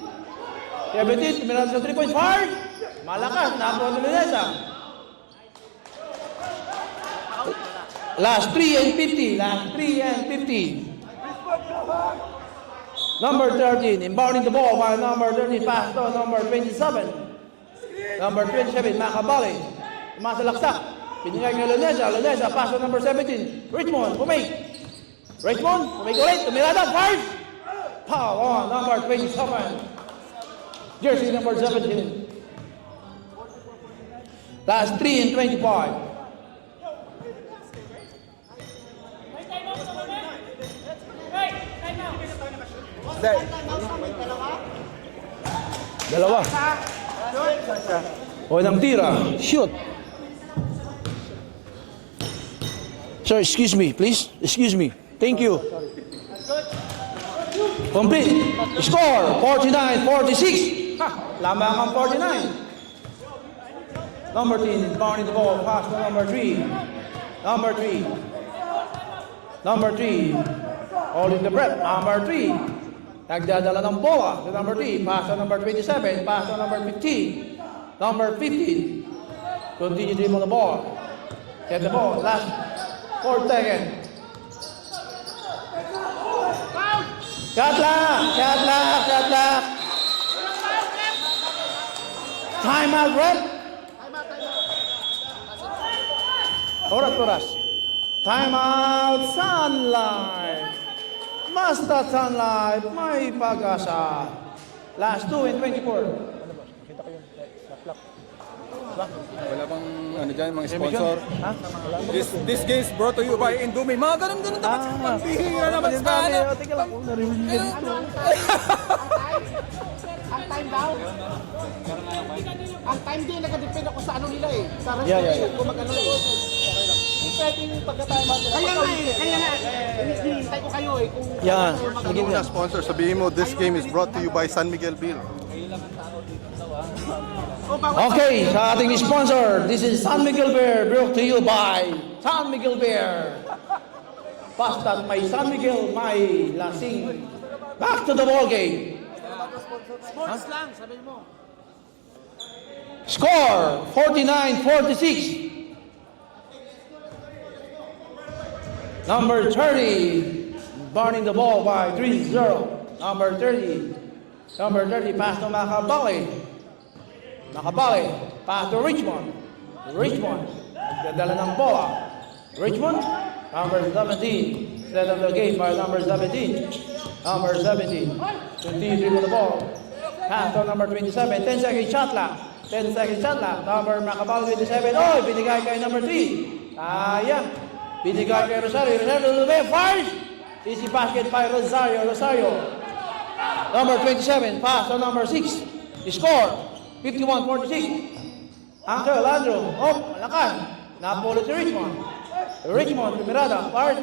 17, tumirada sa 3-point. Fire! Malakas, nakuha ni Lunesa. Last 3 and 50. Last 3 and 50. Number 13, inbounding the ball by number 13, pass to number 27. Number 27, Makabali. Tumasa laksak. Pinigay kay Lunesa. Lunesa, pass to number 17. Richmond, pumake. Richmond, pumake ulit. Tumirada, fires. Foul on number 27. Jersey number 17. Last 3 and 25. Dalawa. O ng tira. Shoot. Sir, excuse me, please. Excuse me. Thank you. Complete. Score, 49-46. Ha! Lamang ang 49. Number 10, bounding the ball. Pass to number 3. Number 3. Number 3. Holding the breath. Number 3. Nagdadala ng bola to number 3. Pass to number 27. Pass to number 15. Number 15. Continue dribble the ball. Get the ball. Last 4 seconds. Shot lock. Shot lock. Shot lock. Time out, rep. Oras. Time out, Sunlight. Basta Sunlight, may pag-asa. Last 2 and 24. Wala bang ano dyan, mga sponsor? Ha? This game is brought to you by Indomie. Mga ganun-ganun dapat sa pambihira naman sa kanan. Tingnan lang, narinig ganito. Ang time daw. Ang time din, nakadepend ako sa ano nila eh. Sa Yeah. kung mag-ano eh. Pwedeng pagka-time out. Kaya nga. Hinihintay ko kayo eh. Kung Yan. mag-ano. Una sponsor, sabihin mo, this game is brought to you by San Miguel Beer. Okay, sa ating sponsor, this is San Miguel Beer, brought to you by San Miguel Beer. Basta't may San Miguel, may lasing. Back to the ball game. Sports lang, sabi mo. Score, 49-46. Number 30, burning the ball by 3-0. Number 30, pass to Makabali. Makabali, pass to Richmond. Richmond, nagdadala ng bola. Richmond, number 17, set of the game by number 17. Number 17, continue with the ball. Pass to number 27, 10 second shot lang. 10 second shot lang. Number Makabali 27, oh, binigay kay number 3. Sayang. Binigay kay Rosario. Rosario, fires. Easy basket by Rosario. Number 27, pass to number 6. Score. 51-46. Uncle Andrew. Oh, malakas. Napulot si Richmond. Richmond, tumirada. Part.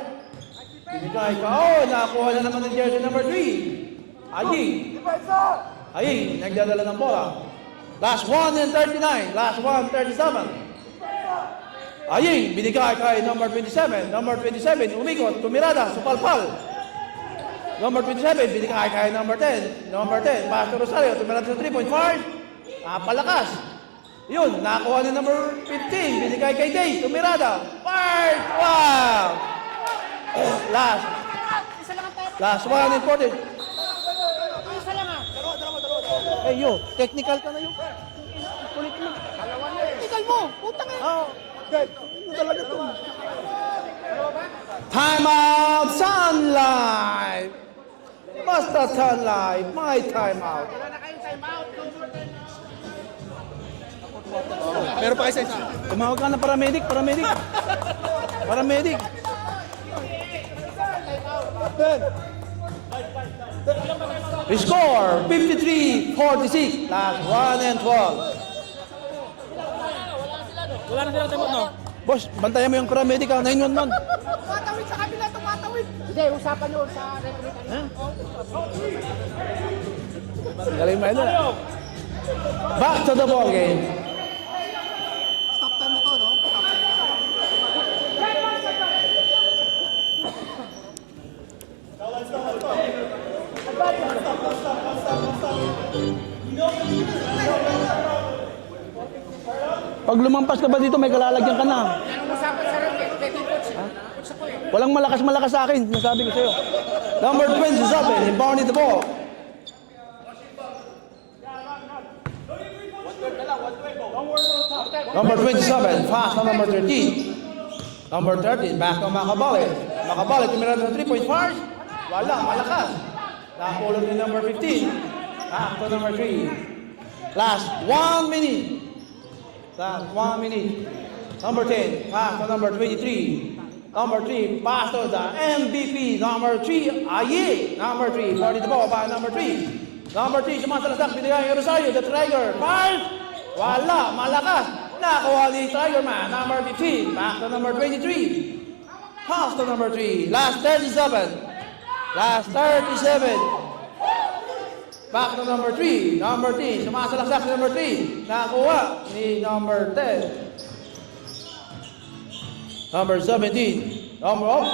Binigay ka. Oh, nakuha na naman ng jersey number 3. Aying, nagdadala ng bola. Last 1 and 39. Last 1, 37. Aying, binigay kay number 27. Number 27, umikot, tumirada, supalpal. Number 27, binigay kay number 10. Number 10, Pastor Rosario, tumirada sa 3.5. Palakas. Yun, nakuha ni number 15. Binigay kay Day. Tumirada. Part! Wow! Last one and 40. Isa lang ah. Hey, yo. Technical ka na yun. Kulit mo. Technical mo. Putang eh. Oh. Okay. Ano talaga ito? Time out, Sunlight. Basta Sun Life, my timeout. Meron pa kayo sa isa. Tumawag ka na paramedic. Paramedic. Score 53-46. Last 1 and 12. Wala na silang timot, no? Boss, bantayan mo yung paramedic ha. 911. Tumatawid sa kabila, tumatawid. Hindi, usapan nyo sa referee. Galing mo yun. Back to the ball game. Stop time mo to, no? Stop time. Pag lumampas ka ba dito, may kalalagyan ka na. Anong usapan sa referee? Pwede coach. Coach ako eh. Walang malakas sa akin, nasabi ko sa'yo. Number 27, inbounding the ball. Number 27, fast on number 13. Number 13, back to Macabali. Macabali, tumira ng 3-point fars. Wala, malakas. Napulog ni number 15. Back to number 3. Last 1 minute. Last 1 minute. Number 10, pass to number 23. Number 3, pass to the MVP. Number 3, Aye. Number 3, party the ball by number 3. Number 3, sumasalasak, binigay yung Rosario, the Tiger. Fires! Wala, malakas. Nakuha ni Tiger Man. Number 15, back to number 23. Pass to number 3. Last 37. Last 37. Back to number 3. Number 3. Sumasalaksak si number 3. Nakuha ni number 10. Number 17. Number of.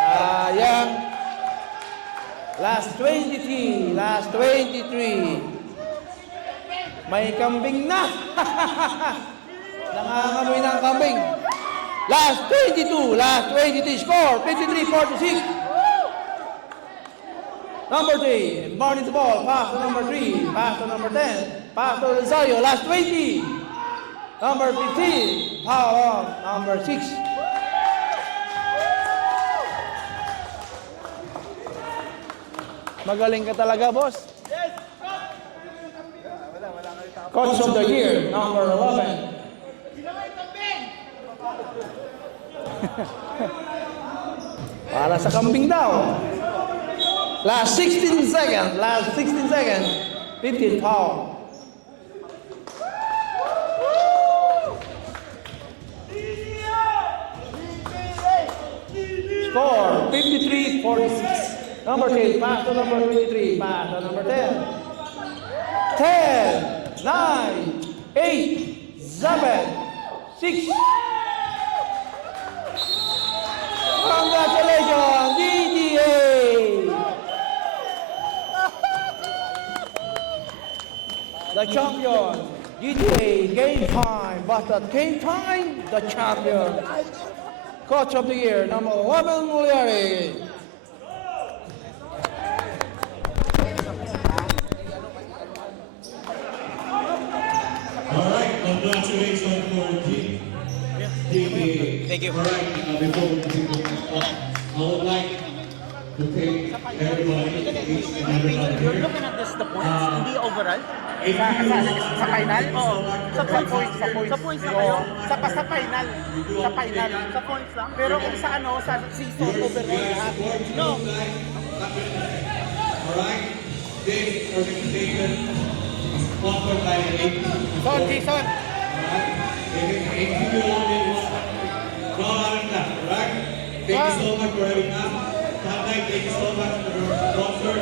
Sayang. Last 23. Last 23. May kambing na. Nangangamoy ng kambing. Last 22. Last 23. Score 53-46. Number 3, inbounding the ball, pass to number 3, pass to number 10, pass to Rosario, last 20. Number 15, foul on number 6. Magaling ka talaga, boss. Coach of the year, number 11. Para sa kambing daw. Last 16 seconds. Last 16 seconds. 15 foul. Score 53-46. Number 8, pass to number 23. Pass to number 10. 10, 9, 8, 7, 6. Congratulations, GTA! The champion, GTA, game time, but at game time, the champion. Coach of the year, number 11, Muliari. All right, congratulations for GTA. Thank you. All right, before we continue, I would like to thank everybody, each and every one You're here. looking at this, the points, hindi overall? Sa final? Oo. Sa points na kayo? Sa final. Sa points lang. Pero kung sa ano, sa season, overall lahat. No. All right, this organization is sponsored by AT. Son, Jason. Alright? Thank you so much for having us. Tatay, thank you so much for your sponsor.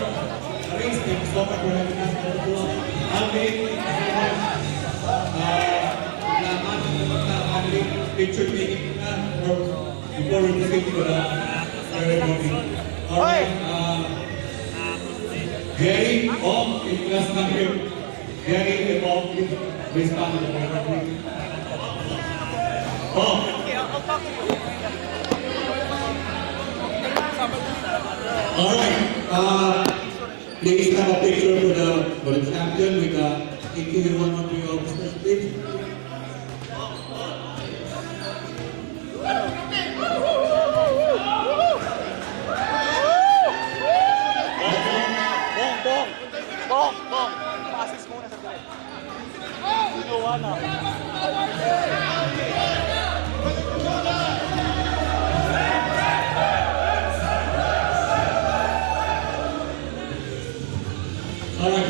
Aris, thank you so much for having us. Alvin, thank you so much. Salamat sa mga picture taking na before we proceed to the ceremony. Alright, Jerry, in class number. Jerry, please come to the program. Alright, please have a picture for the champion with taking one of your officers, please. All right,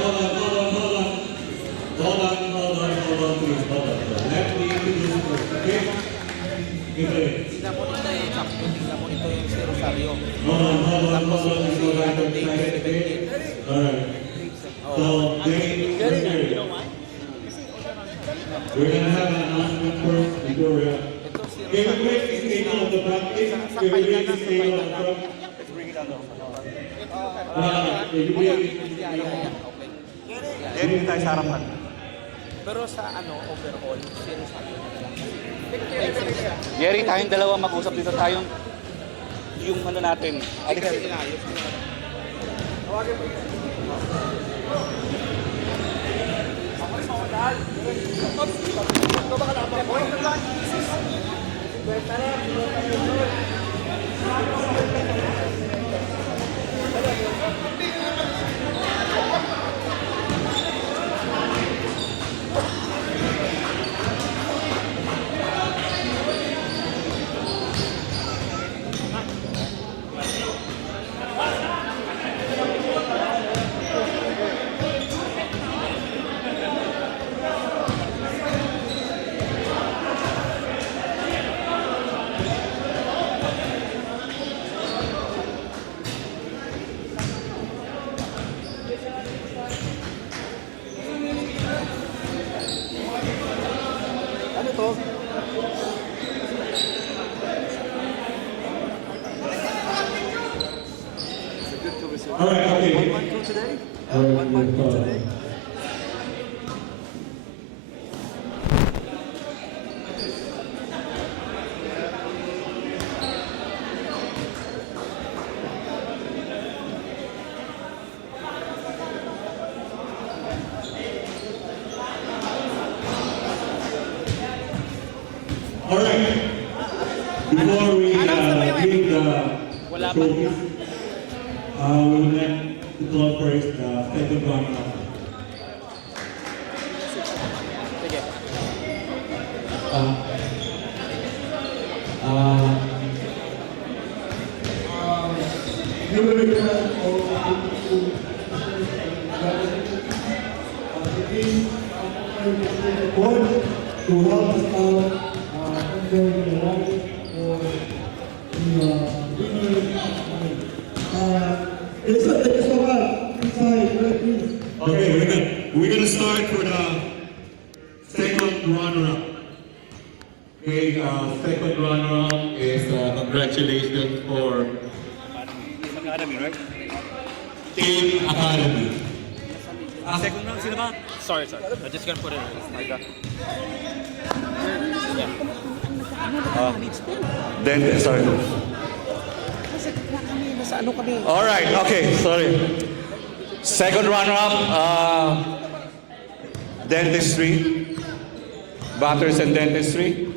hold on, please, hold on. Let me introduce you, okay? Okay. Tingnan mo nito yung sakto. Tingnan mo nito yung si Rosario. Hold on, before I can try it, okay? All right. So, we're gonna have an announcement first before we can we break this table on the practice? Can we break this table on the front? Let's bring it down. Can you break it? Yan yung tayo sa harapan. Pero sa overall, si Rosario na lang. Jerry, tayong dalawa mag-usap dito. Tayong yung natin. Alika. All right, okay. 1-2 today? All right, 1-2 today? All right. Before we give the trophies, we'll let the call first second round. To help us out, under the right for the winner. It's so bad. Inside, please. Okay, we're gonna start for the second runner-up. Okay, second runner-up is congratulations for Academy, right? Team Academy. Second round, sino ba? Sorry. I'm just gonna put it in. Then, sorry. All right, okay, sorry. Second runner-up, dentistry, batters and dentistry.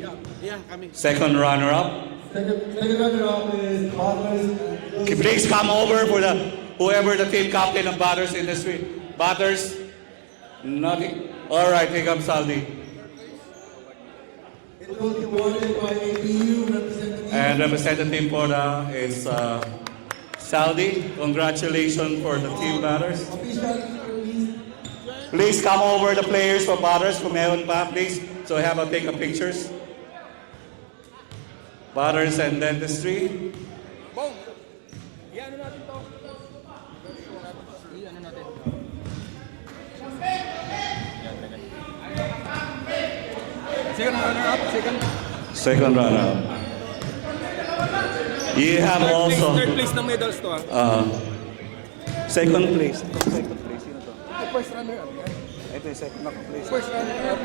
Second runner-up. Second runner-up is Batters. Please come over for the whoever the team captain of batters industry. Batters, nothing. All right, here comes Saldi. It will be awarded by APU representative. And representative for the is Saldi. Congratulations for the team batters. Please come over the players for batters kung meron pa, please. So have a take of pictures. Batters and dentistry. Bong! Iano natin to. Iano natin. Second runner-up, Second runner-up. You have also third place ng medals to ah. second place. First runner-up yan. Ito yung second place. First runner-up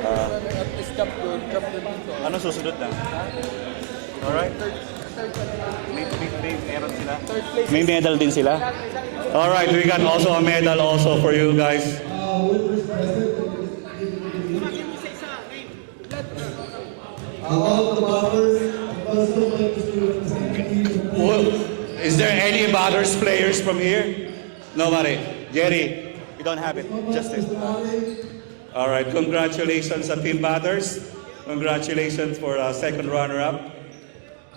is champion dito. Ano susunod na? Alright. Meron sila. May medal din sila. Alright, we got also a medal also for you guys. With president. All the batters, also like to representative. Well, is there any batters players from here? Nobody. Jerry, You don't have it. Just it. All right, congratulations sa Team Batters. Congratulations for second runner-up.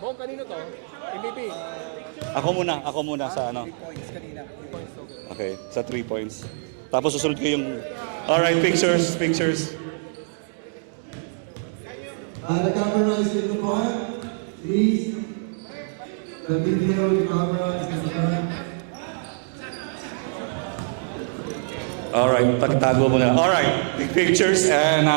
Bong, kanino to? MVP. Ako muna sa ano. 3 points kanina. 3 points to go. Okay, sa 3 points. Tapos susunod ko yung... All right, pictures. The camera is in the front. Please. The video, the camera is in the front. All right, pagtago mo na. All right, take pictures and...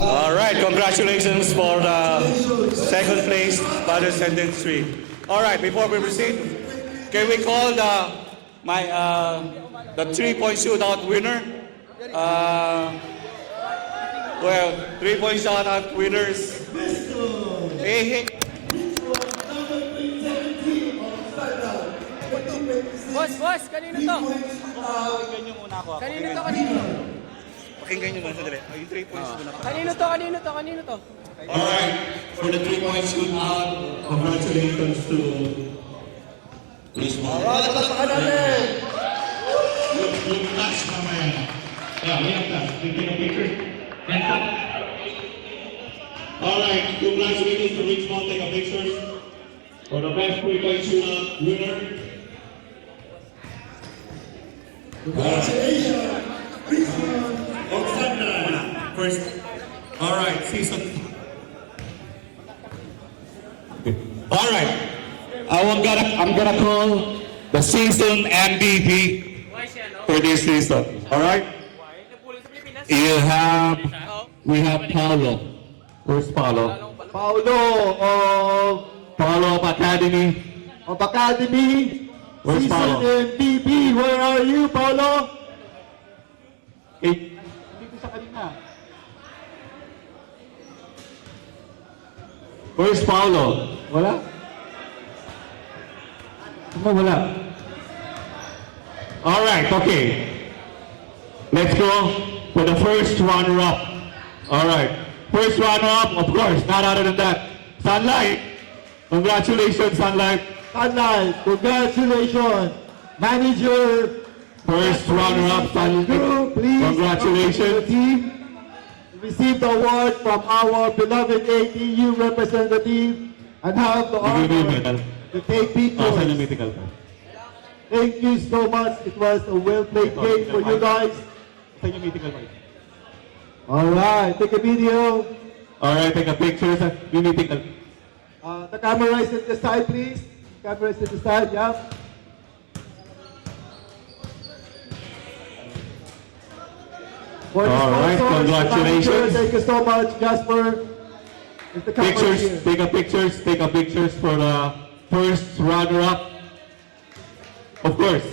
All right, congratulations for the second place Batters Sentence 3. All right, before we proceed, can we call the 3-point shootout winner? Well, 3-point shootout winners. Hey. Boss, kanino to? Ganyan muna ako. Kanino? Pakinggan nyo muna sandali. Yung 3 points muna. Kanino to? All right, for the 3-point shootout, congratulations to Richmond. Yung class mamaya. Yeah, we have class. We take a picture. All right, congratulations to Richmond. Take a picture for the best 3-point shootout winner. Congratulations, Richmond. First, all right, season. All right, I'm gonna call the season MVP for this season. All right, we have Paulo. Where's Paulo? Paulo of Academy. Where's Season Paulo? MVP, where are you, Paulo? Dito sa kanina. Where's Paulo? Wala? Wala. All right, okay. Let's go for the first runner-up. All right. First runner-up, of course, not other than that. Sunlight. Congratulations, Sunlight. Sunlight, congratulations. Manager. First runner-up, Sunlight. Please. Congratulations. Team. Received the award from our beloved ATU representative and have the honor to take pictures. Thank you so much. It was a well-played game for you guys. All right, take a video. All right, take a picture. The camera is at the side, please. Camera is at the side, yeah. For the All right, sponsors, congratulations. the manager, thank you so much, Jasper. Is the camera Pictures, here? take a pictures for the first runner-up. Of course,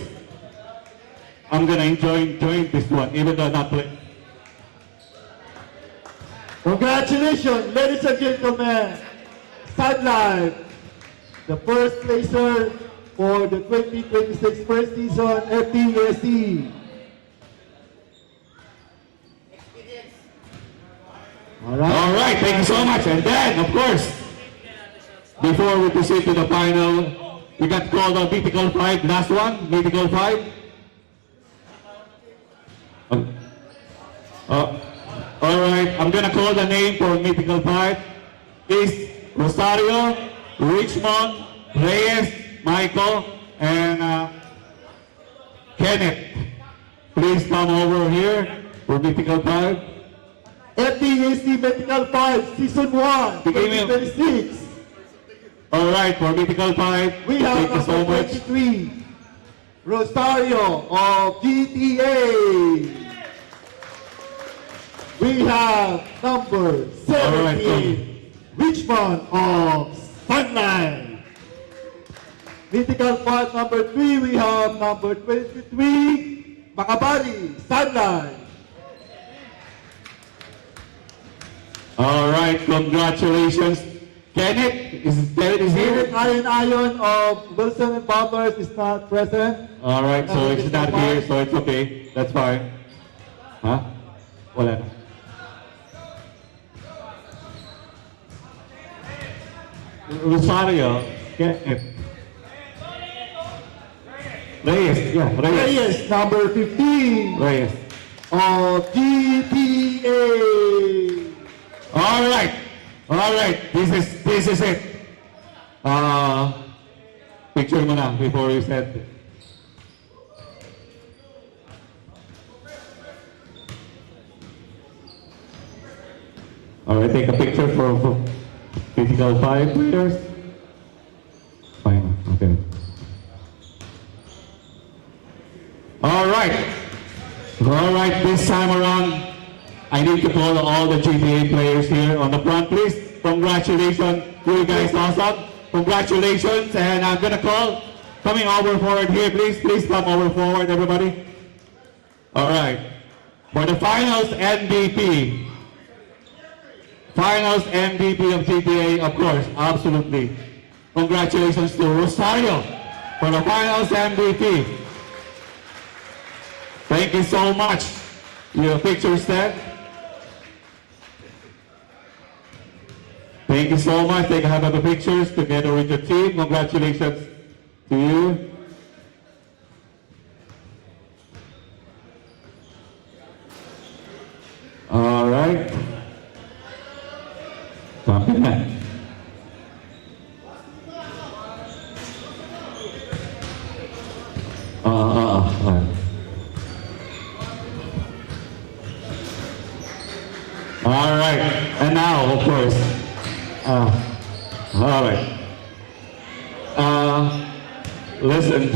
I'm gonna enjoy this one, even though not play. Congratulations, ladies and gentlemen. Sunlight, the first placer for the 2026 first season FTSC. All right, Thank you so much. And then, of course, before we proceed to the final, we got called on Mythical 5, last one, Mythical 5. All right, I'm gonna call the name for Mythical 5. Is Rosario, Richmond, Reyes, Michael, and Kenneth. Please come over here for Mythical 5. FTSC Mythical 5, Season 1, Beginning. 2026. All right, for Mythical 5, We have thank you so number much. 23, Rosario of GTA. We have number 17, Richmond of Sunlight. Mythical 5, number 3, we have number 23, Makabali, Sunlight. All right, congratulations. Kenneth is here. Iron of Wilson and Bombers is not present. All right, so it's not here, so it's okay. That's fine. Huh? Wala na. Rosario. Get it. Reyes, yeah, Reyes. Reyes, number 15 Reyes. of GTA. All right. This is it. Picture mo na before you said. All right, take a picture for physical 5 players. Fine, okay. All right, this time around, I need to call all the GTA players here on the front, please. Congratulations, you guys awesome. Congratulations, and I'm gonna call, coming over forward here, please come over forward, everybody. All right, for the finals MVP. Finals MVP of GTA, of course, absolutely. Congratulations to Rosario for the finals MVP. Thank you so much. Your picture set. Thank you so much. Take a have the pictures together with your team. Congratulations to you. All right. Champion na. All right, and now, of course, all right. Listen,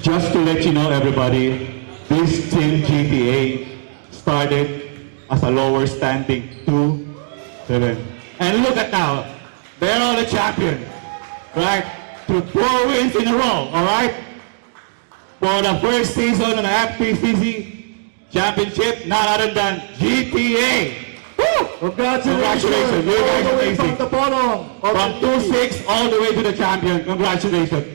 just to let you know, everybody, this team GTA started as a lower standing 2-7. And look at now, they're all the champion, right? To 4 wins in a row, all right? For the first season of the FPCC Championship, none other than GTA. Woo! Congratulations, you guys are amazing. From the bottom. From 2-6 all the way to the champion. Congratulations.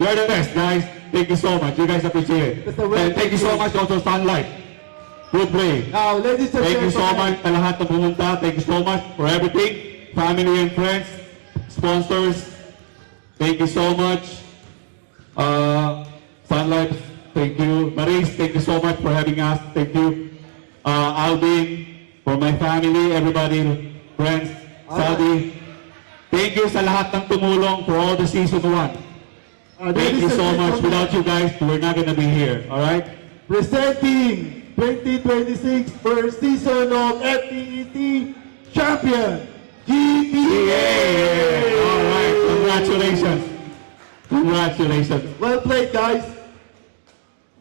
You're the best, guys. Thank you so much. You guys appreciate it. And thank you so much also, Sunlight. Good play. Now, ladies and Thank you so gentlemen, much sa lahat ng pumunta. Thank you so much for everything. Family and friends, sponsors. Thank you so much. Sunlight, thank you. Maris, thank you so much for having us. Thank you. Alvin, for my family, everybody, friends, Saudi. Thank you sa lahat ng tumulong for all the season 1. Thank you so much. Without you guys, we're not gonna be here. All right? presenting 2026 first season of FPEC champion, GTA. All right, congratulations. Congratulations. Well played, guys.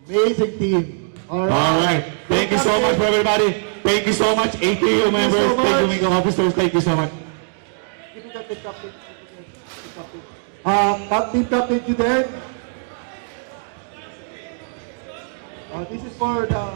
Amazing team. All right. Thank you so much for everybody. Thank you so much, ATU members. so Thank you, much. Mingo officers. Thank you so much. Give me that team captain. Team captain to them. This is for the